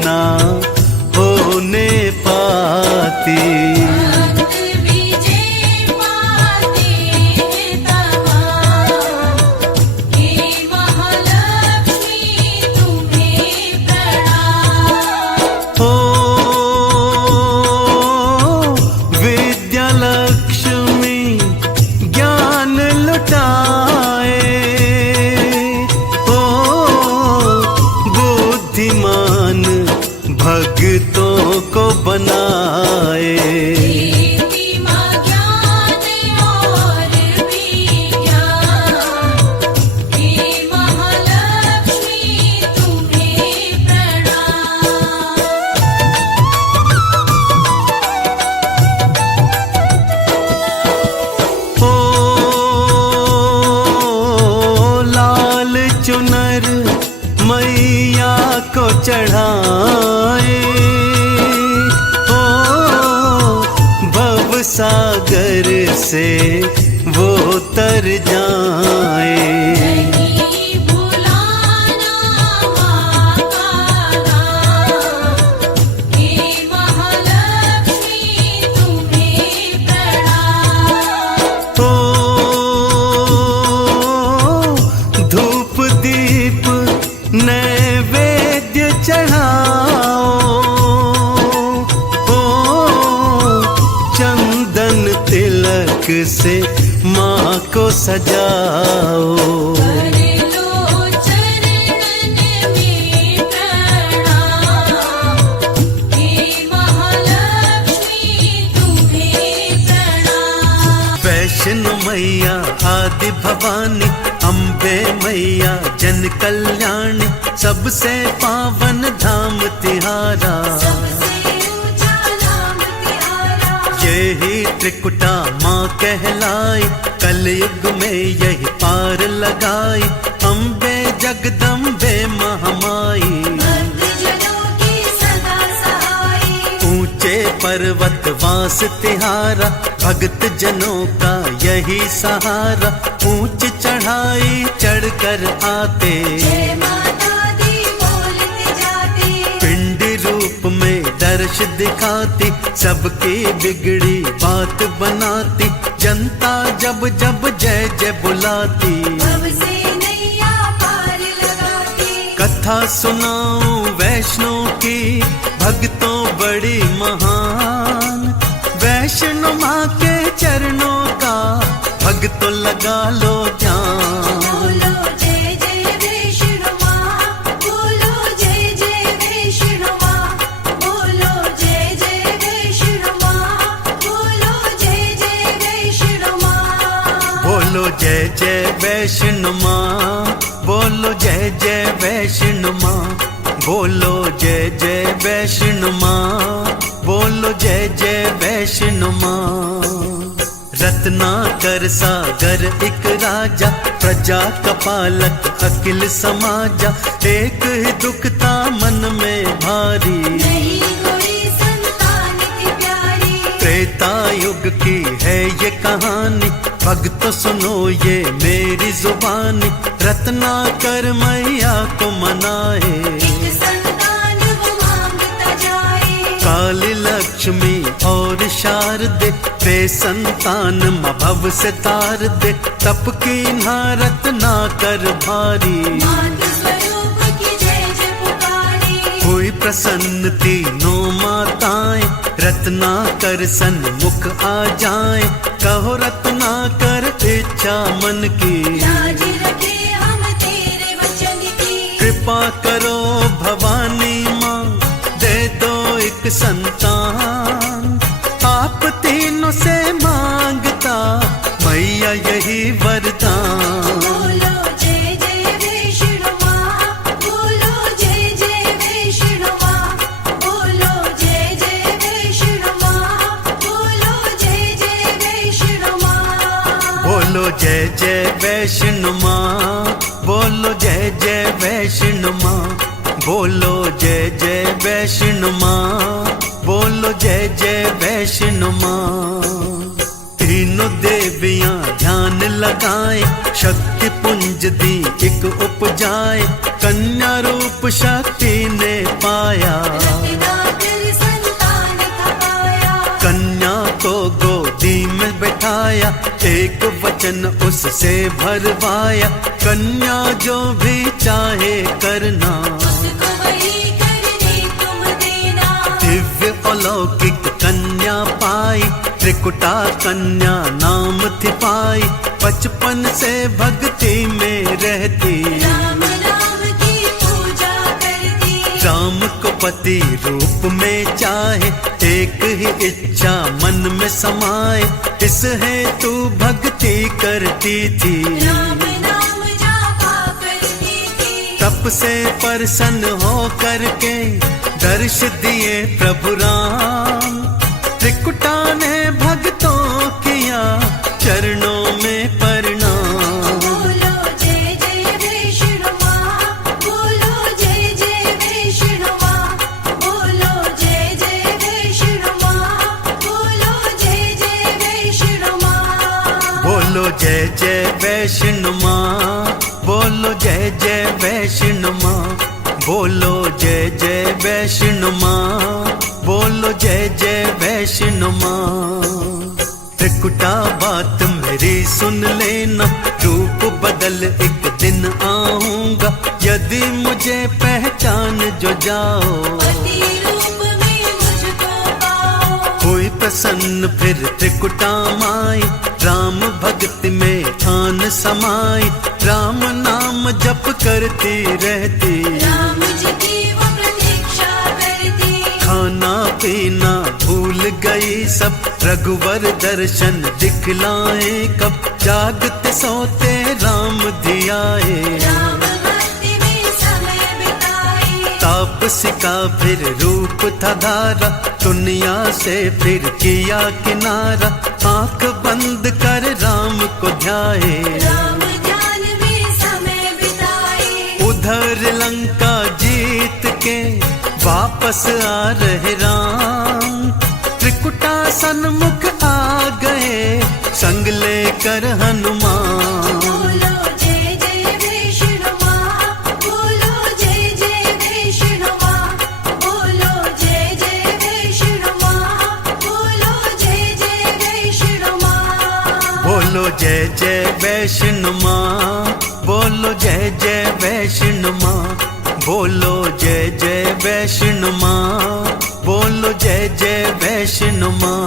ना होने पाती। भक्त विजय पाते हैं तमाम, हे महालक्ष्मी तुम्हें प्रणाम। ओ विद्या लक्ष्मी ज्ञान लुटाए, ओ बुद्धिमान भक्तों को बनाए। देती माँ ज्ञान और विज्ञान, हे महालक्ष्मी तुम्हें प्रणाम। ओ लाल चुनर मैया को चढ़ाए, ओ भव सागर से वो तर जाए। नहीं भुलाना माँ का नाम, हे महालक्ष्मी तुम्हें प्रणाम। ओ धूप दीप नैवेद्य चढ़ाओ, ओ चंदन तिलक से माँ को सजाओ। कर लो चरणन में प्रणाम, हे महालक्ष्मी तुम्हें प्रणाम। वैष्णो मैया आदि भवानी, अम्बे मैया जन कल्याणी, सबसे पावन धाम तिहारा। सबसे ऊंचा नाम प्यारा, यही त्रिकुटा माँ कहलाई, कलयुग में यही पार लगाई। अम्बे जगदम्बे महामाई, भक्तजनों की सदा सहाई। ऊंचे पर्वत वास तिहारा, भक्त जनों का यही सहारा। ऊंच चढ़ाई चढ़कर आते, जय माता दी बोलते जाते। पिंड रूप में दर्श दिखाती, सबकी बिगड़ी बात बनाती। जनता जब जब जय जय बुलाती, भव से नैया पार लगाती। कथा सुनाऊं वैष्णो की भक्तों बड़ी महान। वैष्णो माँ के चरणों का भक्तों लगा लो ध्यान। बोलो जय जय वैष्णो माँ, बोलो जय जय वैष्णो माँ, बोलो जय जय वैष्णो माँ, बोलो जय जय वैष्णो माँ। बोलो जय जय वैष्णो माँ, बोलो जय जय वैष्णो माँ, बोलो जय जय वैष्णो माँ, बोलो जय जय वैष्णो माँ। रत्नाकर सागर एक राजा, प्रजा का पालक अखिल समाजा। एक ही दुख था मन में भारी, नहीं कोई संतान की प्यारी। त्रेता युग की है ये कहानी, भक्तों सुनो ये मेरी जुबानी। रत्नाकर मैया को मनाए, एक संतान वो मांगता जाए। काली लक्ष्मी और शारदे, वे संतान माँ भव से तार दे। तप की भारत ना कर भारी, माँ के स्वरूप की जय जय पुकारी। हुई प्रसन्न तीनों माताएं, रत्नाकर सन्मुख आ जाए। कहो रत्नाकर इच्छा मन की, लाज रखे हम तेरे वचन की। कृपा करो भवानी माँ, दे दो एक संतान। जय जय वैष्णो माँ, बोलो जय जय वैष्णो माँ, बोलो जय जय वैष्णो माँ, बोलो जय जय वैष्णो माँ। तीनों देवियां ध्यान लगाए, शक्ति पुंज दी एक उपजाए, कन्या रूप शक्ति ने पाया। कन्या को गोदी में बैठाया, एक वचन उससे भरवाया, कन्या जो भी चाहे करना, दिव्य अलौकिक कन्या पाई, त्रिकुटा कन्या नाम थी पाई, बचपन से भक्ति में रहती, राम को पति रूप में चाहे, एक ही इच्छा मन में समाए, इस हेतु भक्ति करती थी। तप से प्रसन्न हो करके दर्श दिए प्रभु राम, त्रिकुटा ने भक्तों किया चरणों में प्रणाम। बोलो जय जय वैष्णो माँ, बोलो जय जय वैष्णो माँ, बोलो जय जय वैष्णो माँ, बोलो जय जय वैष्णो माँ। बोलो जय जय वैष्णो माँ, बोलो जय जय वैष्णो माँ, बोलो जय जय वैष्णो माँ, बोलो जय जय वैष्णो माँ। त्रिकुटा बात मेरी सुन लेना, रूप बदल एक दिन आऊंगा, यदि मुझे पहचान जो जाओ, कोई प्रसन्न फिर त्रिकुटा माई, राम भक्ति में आन समाई, राम नाम जप करती रहती, राम जी की वो प्रतीक्षा करती, खाना पीना भूल गई सब, रघुवर दर्शन दिखलाए कब, जागते सोते राम धियाए, राम भक्ति में समय बिताए, तापसी का फिर रूप था धारा, दुनिया से फिर किया किनारा, आंख बंद कर राम को ध्याए, राम ध्यान में समय बिताए, उधर लंका जीत के वापस आ रहे राम, त्रिकुटा सन्मुख आ गए संग लेकर हनुमान। बोलो जय जय वैष्णो माँ, बोलो जय जय वैष्णो माँ, बोलो जय जय वैष्णो माँ, बोलो जय जय वैष्णो माँ। बोलो जय जय वैष्णो माँ, बोलो जय जय वैष्णो माँ, बोलो जय जय वैष्णो माँ, बोलो जय जय वैष्णो माँ।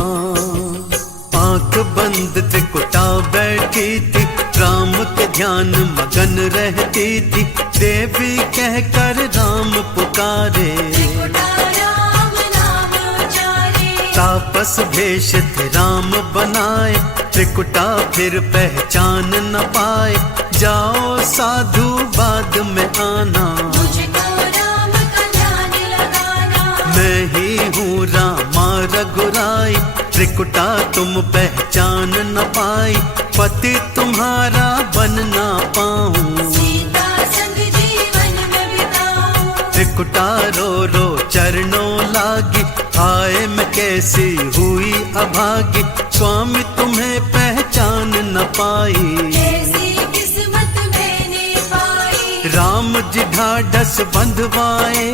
आंख बंद त्रिकुटा बैठी थी, राम के ध्यान मगन रहती थी, देवी कहकर राम पुकारे, राम नाम उचारे, तापस भेष थे राम बनाए, त्रिकुटा फिर पहचान न पाए, जाओ साधु बाद में आना, मुझको राम का ध्यान लगाना, मैं ही हूँ रामा रघुराई, त्रिकुटा तुम पहचान न पाई, पति तुम्हारा बन ना पाऊं, सीता संग जीवन में बिताऊं, त्रिकुटा रो रो चरणों लागी, आए मैं कैसी हुई अभागी, स्वामी तुम्हें पहचान न पाई, ऐसी किस्मत मैंने पाई, राम जी ढाढ़स बंधवाए,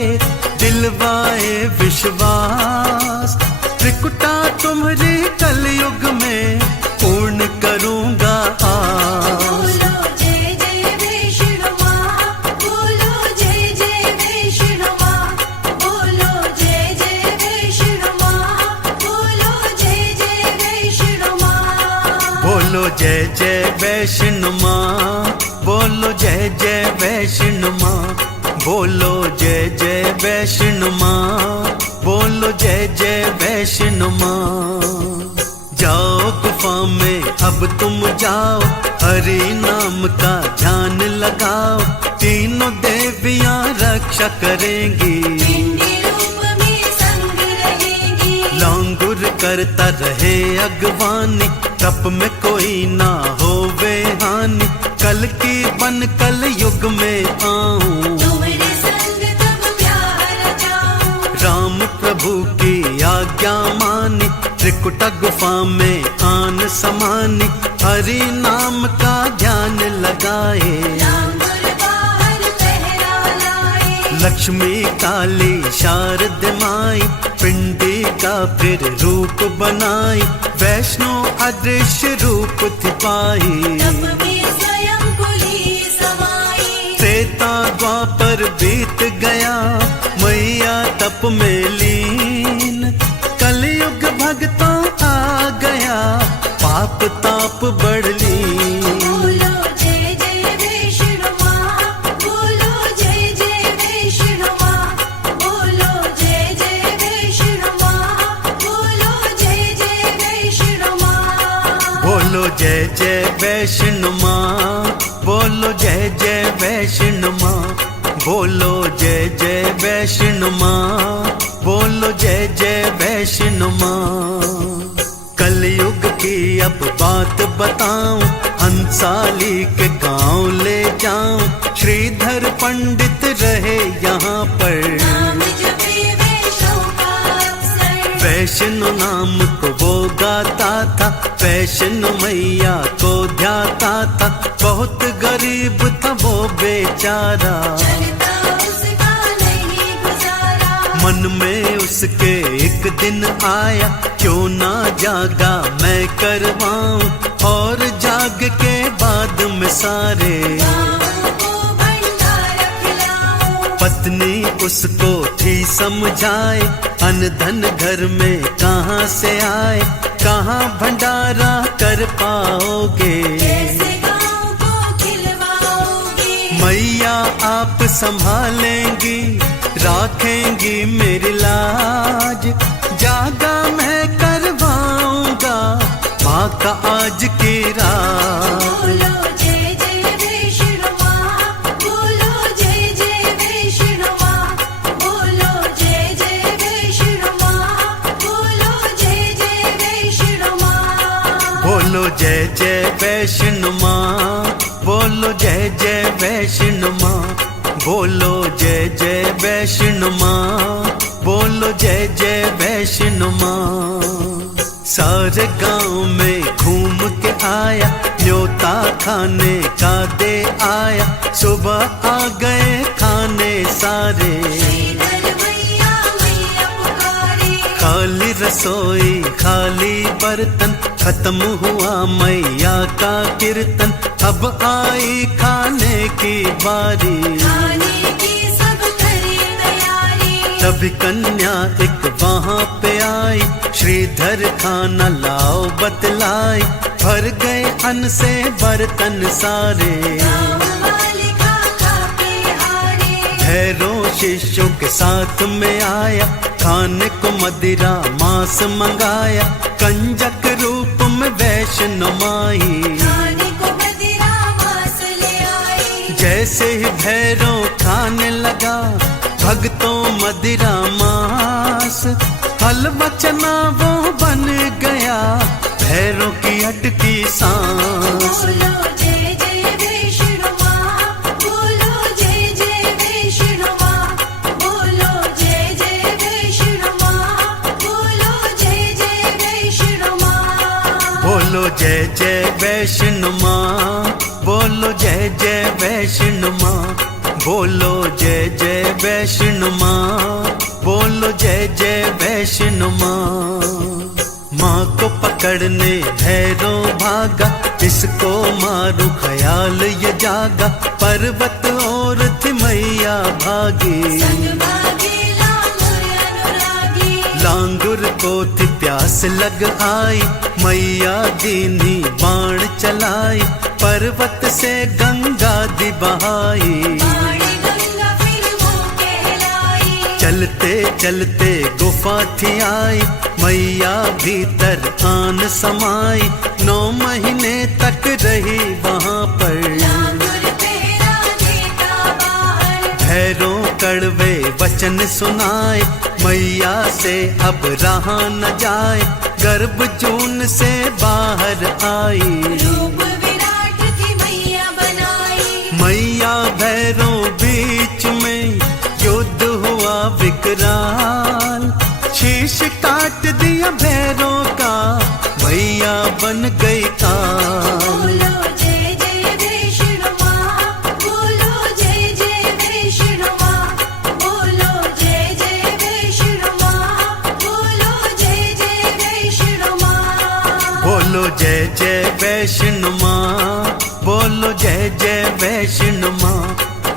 दिलवाए विश्वास, त्रिकुटा तुम्हारी कलयुग में पूर्ण करूंगा आस। बोलो जय जय वैष्णो माँ, बोलो जय जय वैष्णो माँ, बोलो जय जय वैष्णो माँ, बोलो जय जय वैष्णो माँ। बोलो जय जय वैष्णो माँ, बोलो जय जय वैष्णो माँ, बोलो जय जय वैष्णो माँ, बोलो जय जय वैष्णो माँ। जाओ गुफा में अब तुम जाओ, हरि नाम का ध्यान लगाओ, तीनों देवियां रक्षा करेंगी, पिंडी रूप में संग रहेगी, लांगुर करता रहे अगवानी, तप में कोई ना होवे हानि। कल की बन कल युग में आऊं, तुम्हारे संग तब प्यार जाऊं। राम प्रभु की आज्ञा मानी, त्रिकुटा गुफा में आन समानी, हरि नाम का ध्यान लगाए। लांगुर बाहर पहरा लाए, लक्ष्मी काली शारद माई, पिंडी का फिर रूप बनाई, वैष्णो अदृश्य रूप थी पाई। तप में स्वयं कुली समाई, त्रेता द्वापर बीत गया, मैया तप में लीन, कलयुग भक्तों आ गया, पाप ताप बढ़ लीन। बोलो जय जय वैष्णो माँ, बोलो जय जय वैष्णो माँ, बोलो जय जय वैष्णो माँ, बोलो जय जय वैष्णो माँ। बोलो जय जय वैष्णो माँ, बोलो जय जय वैष्णो माँ, बोलो जय जय वैष्णो माँ, बोलो जय जय वैष्णो माँ। कलयुग की अब बात बताऊं, हंसाली के गांव ले जाऊं, श्रीधर पंडित रहे यहाँ पर। नाम जपे वैष्णो का अवसर, वैष्णो नाम को वो गाता था, वैष्णो मैया को ध्याता था, बहुत गरीब था वो बेचारा, चलता उसका नहीं गुजारा। मन में उसके एक दिन आया, क्यों ना जागा मैं करवाऊं, और जाग के बाद में सारे गाँव को भंडारा खिलाऊं, पत्नी उसको थी समझाए, अन्न धन घर में कहाँ से आए, कहाँ भंडारा कर पाओगे, कैसे गाँव को खिलवाओगे। मैया आप संभालेंगी, राखेंगी मेरी लाज, जागा मैं करवाऊंगा माँ का आज की रात। बोलो जय जय वैष्णो माँ, बोलो जय जय वैष्णो माँ, बोलो जय जय वैष्णो माँ, बोलो जय जय वैष्णो माँ। बोलो जय जय वैष्णो माँ, बोलो जय जय वैष्णो माँ, बोलो जय जय वैष्णो माँ, बोलो जय जय वैष्णो माँ। सारे गांव में घूम के आया, न्योता खाने का दे आया, सुबह आ गए खाने सारे, श्रीधर मैया मैया पुकारे, खाली रसोई खाली बर्तन, खत्म हुआ मैया का कीर्तन, अब आई खाने की बारी। खाने की सब करी तैयारी, तभी कन्या एक वहाँ पे आई, श्रीधर खाना लाओ बतलाई, भर गए अन्न से बर्तन सारे, गाँव वाले खा खा के हारे। भैरों शिष्यों के साथ में आया, खाने को मदिरा मांस मंगाया, कंजक रूप में वैष्णो माई, खाने को मदिरा मांस ले आई, जैसे ही भैरों खाने लगा, भक्तों मदिरा मांस, हलवा चना वो बन गया, भैरों की अटकी सांस। बोलो जय जय वैष्णो माँ, बोलो जय जय वैष्णो माँ, बोलो जय जय वैष्णो माँ, बोलो जय जय वैष्णो माँ। बोलो जय जय वैष्णो माँ, बोलो जय जय वैष्णो माँ, बोलो जय जय वैष्णो माँ, बोलो जय जय वैष्णो माँ। माँ को पकड़ने भैरों भागा, इसको मारू ख्याल ये जागा, पर्वत और थी मैया भागी, संग भागे लांगुर अनुरागी, लांगुर को थी प्यास लग आई, मैया दीनी बाण चलाई, पर्वत से गंगा दी बहाई, बाणी गंगा फिर वो कहलाई, चलते चलते गुफा थी आई, मैया भीतर आन समाई, 9 महीने तक रही वहाँ पर, लांगुर पहरा देता बाहर, भैरों कड़वे वचन सुनाए, मैया से अब रहा न जाए, गर्भ जून से बाहर आई, रूप विराट की मैया बना भैरों बीच में युद्ध हुआ विकराल। शीश काट दिया भैरों का, मैया बन गई काल। बोलो जय जय वैष्णो माँ, बोलो जय जय वैष्णो माँ, बोलो जय जय वैष्णो माँ, बोलो जय जय वैष्णो माँ। बोलो जय जय वैष्णो माँ, बोलो जय जय वैष्णो माँ,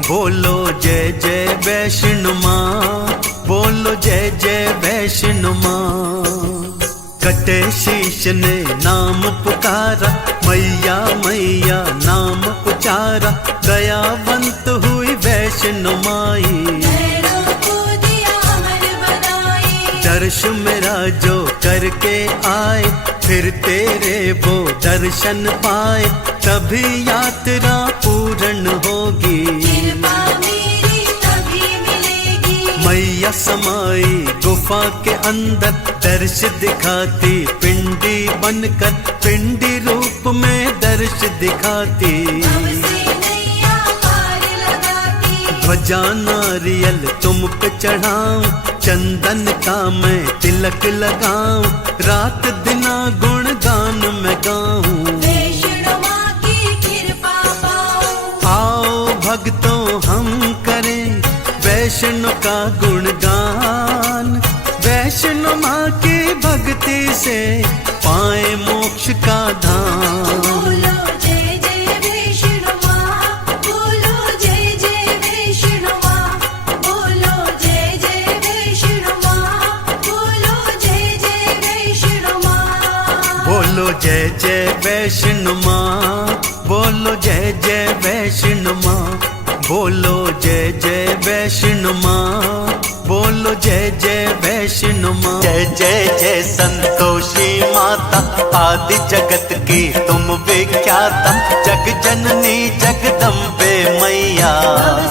बोलो जय जय वैष्णो माँ, बोलो जय जय वैष्णो माँ। कटे शीश ने नाम पुकारा, मैया मैया नाम उचारा। दयावंत हुई वैष्णो माई, भैरव को दिया अमर बधाई। दर्श मेरा जो करके आए, फिर तेरे वो दर्शन पाए। तभी यात्रा पूर्ण होगी, कृपा मेरी तभी मिलेगी। मैया समाई गुफा के अंदर, दर्श दिखाती पिंडी बनकर। पिंडी रूप में दर्श दिखाती, हमसे नैया पार लगाती। ध्वजा नारियल तुम पे चढ़ाऊं, चंदन का मैं तिलक लगाऊं। रात दिना गुणगान मैं गाऊं, वैष्णो माँ की कृपा पाऊं। आओ भक्तों हम करें वैष्णो का गुणगान। वैष्णो माँ की भक्ति से पाए मोक्ष का धाम। बोलो जय जय वैष्णो माँ, बोलो जय जय वैष्णो माँ, बोलो जय जय वैष्णो माँ, बोलो जय जय वैष्णो माँ। बोलो जय जय वैष्णो माँ, बोलो जय जय वैष्णो माँ, बोलो जय जय वैष्णो माँ, बोलो जय जय वैष्णो माँ। जय जय जय संतोषी माता, आदि जगत की तुम विख्याता। जग जननी जगदम्बे मैया,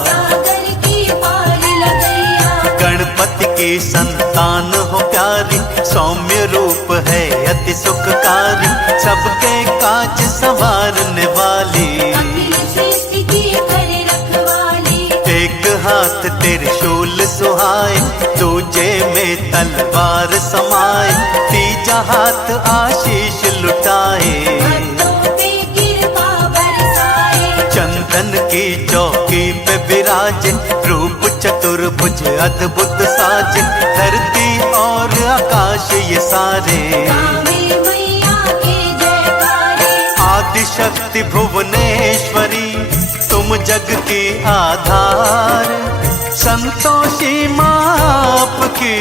सागर की पार लगैया। गणपति की संतान हो प्यारी। सौम्य रूप है अति सुखकारी, सबके काज संवारने वाली। अखिल सृष्टि की करे रखवाली। एक हाथ त्रिशूल सुहाए, दूजे में तलवार समाए। तीजा हाथ आशीष लुटाए, भक्तों पे कृपा बरसाए। चंदन की चौकी पे विराजे। रूप चतुर्भुज अद्भुत साजे, धरती और आकाश ये सारे। गावे मैया के जयकारे। आदिशक्ति भुवनेश्वरी, तुम जग की आधार। संतोषी माँ आपकी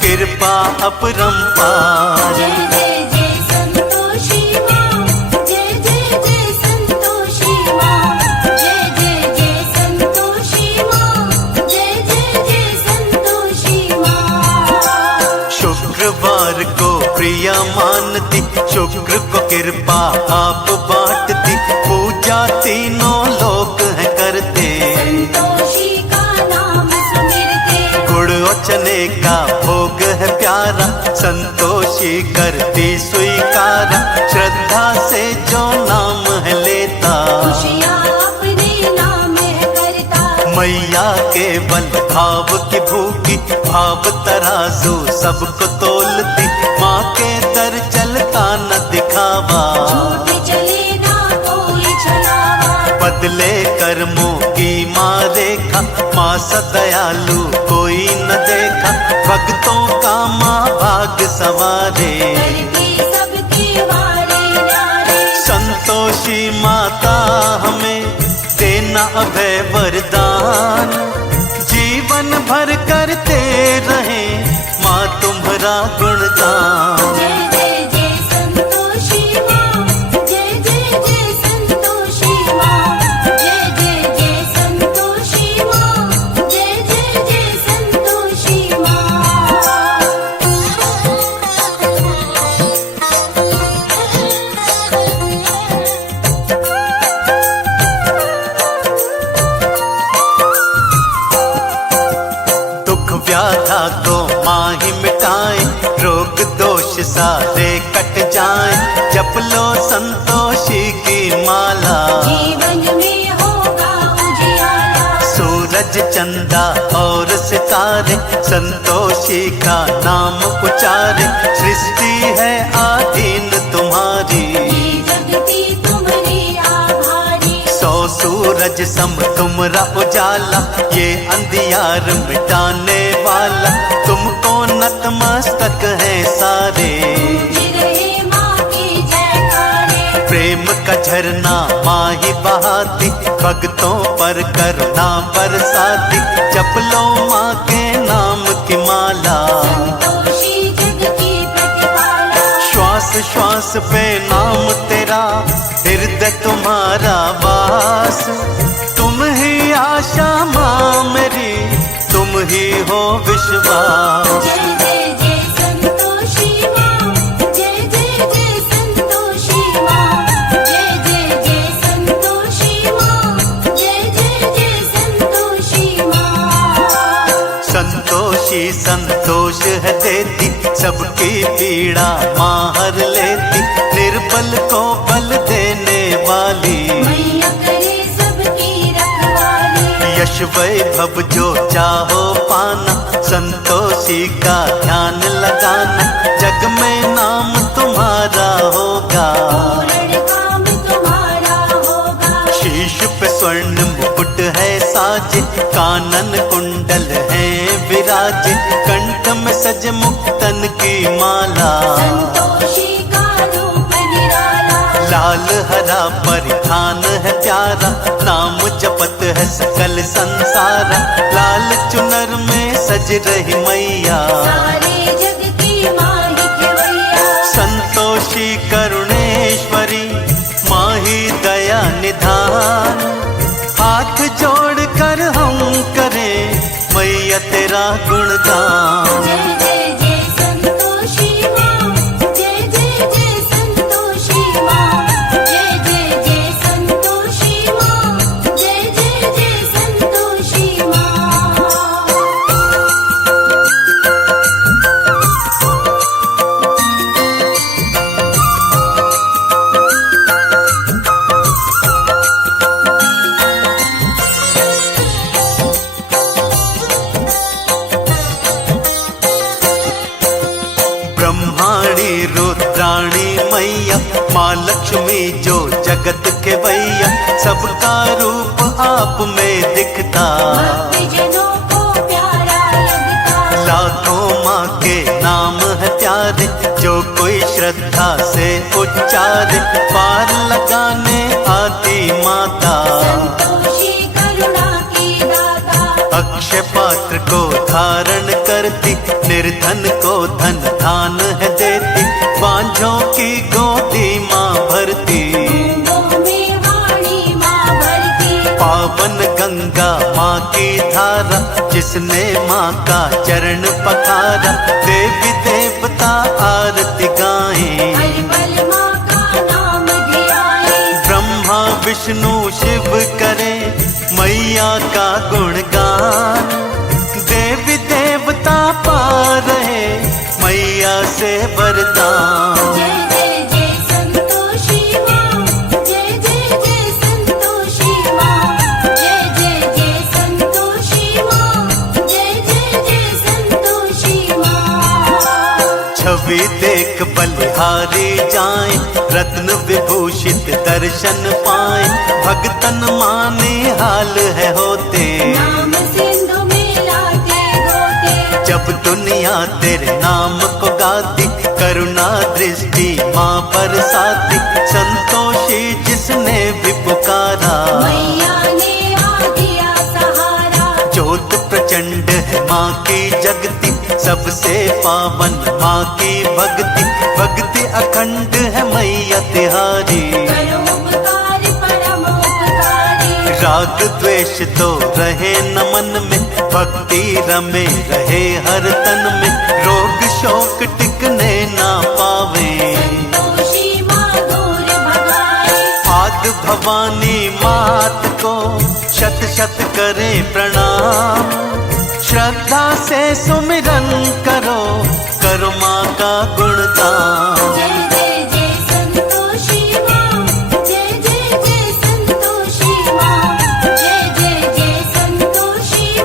कृपा अपरंपार। जय जय जय संतोषी माँ, जय जय जय संतोषी माँ, जय जय जय संतोषी माँ, जय जय जय संतोषी माँ। शुक्रवार को प्रिय मानती, शुक्र को कृपा आप बांटती। पूजा तीनों लोग है करते, संतोषी का नाम सुमिरते। गुड़ और चने का भोग है प्यारा। संतोषी करती स्वीकारा, श्रद्धा से जो नाम है लेता। खुशियाँ अपने नाम है करता। मैया के बल भाव की भूखी, भाव तराजू सबको तोलती। माँ के दर चलता न दिखावा, झूठ चले ना कोई छलावा। बदले कर्मों की माँ रेखा। माँ सदयालु कोई न देखा, भक्तों का माँ भाग सवारे। करके सबके वारे न्यारे। संतोषी माता हमें देना अभय वरदान। जीवन भर करते रहे माँ तुम्हारा गुणगान। जय जय जय संतोषी माँ, जय जय जय संतोषी माँ, जय जय जय संतोषी माँ, जय जय जय संतोषी माँ। दुख व्याधा को माँ ही मिटाए, रोग दोष सारे कट जाए। जप लो संतोषी की माला, जीवन में होगा उजियाला। चंदा और सितारे संतोषी का नाम उचारे। सृष्टि है आधीन तुम्हारी, ये जगती तुम्हारी आभारी। सौ सूरज सम तुमरा उजाला, ये अंधियार मिटाने वाला। तुमको नतमस्तक है सारे, रहे माँ की जयकारे। प्रेम का झरना माँ ही बहाती, भक्तों पर करुणा बरसाती। जप लो माँ के नाम की माला, संतोषी जग की प्रतिपाला। श्वास श्वास पे नाम तेरा, हृदय तुम्हारा वास। तुम ही आशा माँ मेरी, तुम ही हो विश्वास। जय जय जय संतोषी माँ, जय जय जय संतोषी माँ। जय जय जय संतोषी माँ, जय जय जय संतोषी माँ। संतोषी संतोष है देती, सबकी पीड़ा माँ हर लेती। निर्बल को बल देने वाली, मैया करे सबकी रखवाली। यश वैभव जो चाहो पाना, संतोषी का ध्यान लगाना। जग में नाम तुम्हारा होगा, पूर्ण काम तुम्हारा होगा। शीश पे स्वर्ण मुकुट है साजे, कानन कुंडल है विराजे। कंठ में सज मुक्तन की माला, संतोषी का रूप निराला। लाल हरा परिधान है प्यारा, नाम जपत है सकल संसारा। लाल चुनर में सज रही मैया, सारे जग की माँ ही खेवैया। संतोषी करुणेश्वरी माँ ही दया निधान। हाथ जोड़ कर हम करें मैया तेरा गुणगान। जय जय जय संतोषी माँ, जय जय जय संतोषी माँ। जय जय जय संतोषी माँ, जय जय जय संतोषी माँ। ब्रह्माणी रुद्राणी मैया, माँ लक्ष्मी जो जगत के भैया। सबका रूप आप में दिखता, भक्तजनों को प्यारा लगता। लाखों माँ के नाम है प्यारे, जो कोई श्रद्धा से उच्चारे। पार लगाने आती माता, संतोषी करुणा की दाता। अक्षय पात्र को धारण करती, निर्धन को धन धान है देती। बांझों की गोदी माँ भरती, गूंगों में वाणी माँ भरती। पावन गंगा माँ की धारा, जिसने माँ का चरण पखारा। देवी देवता आरती गाएं, हर पल माँ का नाम धियाएं। ब्रह्मा विष्णु शिव करे मैया का गुणगान। देवी देवता पा रहे मैया से वरदान। जय जय जय संतोषी माँ, जय जय जय संतोषी माँ। जय जय जय संतोषी माँ, जय जय जय संतोषी माँ। छवि देख बलिहारी जाएं, रत्न विभूषित दर्शन पाएं। भगतन माने हाल है होते, नाम सिंधु में लाते गोते। जब दुनिया तेरे नाम को गाती। करुणा दृष्टि माँ बरसाती, संतोषी जिसने भी पुकारा। मैया ने आ दिया सहारा। ज्योत प्रचंड है माँ की जगती, सबसे पावन माँ की भक्ति। भक्ति अखंड है मैया तिहारी, करो उपकार परम उपकारी। राग द्वेष तो रहे न मन में, भक्ति रमे रहे हर तन में। रोग शोक टिकने ना पावे, संतोषी माँ दूर भगाए। आद भवानी मात को शत शत करे प्रणाम। श्रद्धा से सुमिरन करो, करो माँ का गुणगान। जय जय जय संतोषी माँ, जय जय जय संतोषी माँ। जय जय जय संतोषी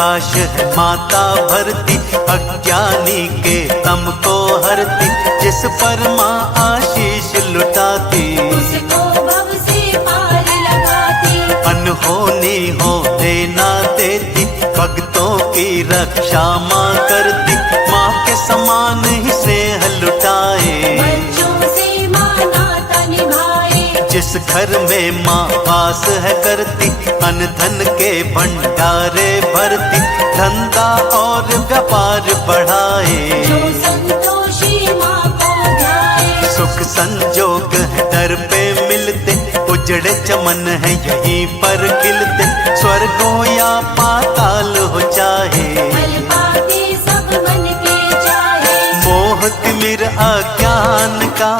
प्रकाश है माता भरती, अज्ञानी के तम को हरती, जिस पर माँ आशीष लुटाती, उसको भव से पार लगाती, अनहोनी हो देना देती, भक्तों की रक्षा माँ करती, माँ के समान ही स्नेह लुटाए, बच्चों से माँ नाता निभाए, जिस घर में माँ वास है करती, अन्न धन के भंडारे भरती, धंधा और व्यापार बढ़ाए, जो संतोषी माँ को ध्याए, सुख संजोग है दर पे मिलते, उजड़े चमन है यहीं पर खिलते, स्वर्ग हो या पाताल हो चाहे, फल पाते सब मन के चाहे, मोह तिमिर अज्ञान का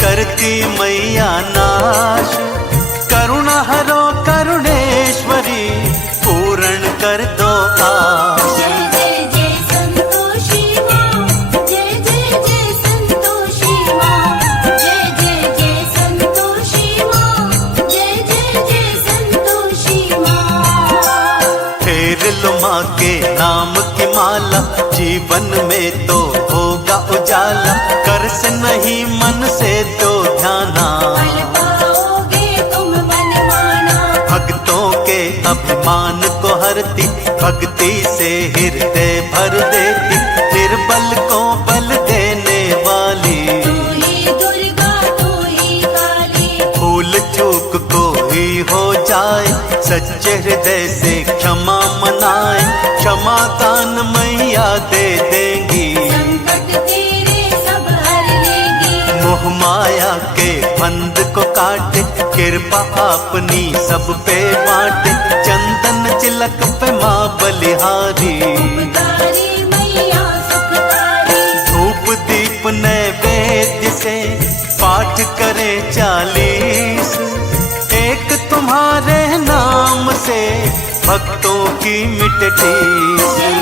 करती मैया नाश, करुणा हरो करुणेश्वरी पूर्ण कर दो आश। जय जय जय संतोषी माँ, जय जय जय संतोषी माँ, जय जय जय संतोषी माँ, जय जय जय संतोषी माँ। फेर लो माँ के नाम की माला, जीवन में तो होगा उजाला, कर से नहीं मन से तो ध्याना, फल पाओगे तुम मन माना, भक्तों के अभिमान को हरती, भक्ति से हृदय भर देती, निर्बल को बल देने वाली, तू ही दुर्गा तू ही काली, भूल चूक कोई हो जाए, सच्चे हृदय से क्षमा मनाए, क्षमा दान मैया दे देंगी, संकट तेरे सब हर लेगी, मोह माया के बंध को काटे, कृपा अपनी सब पे बांटे, चंदन चिलक पे माँ बलिहारी, उपकारी मैया सुखकारी, धूप दीप नैवेद्य से पाठ करें 40, एक तुम्हारे नाम से भक्तों की मिटे ठेस। जय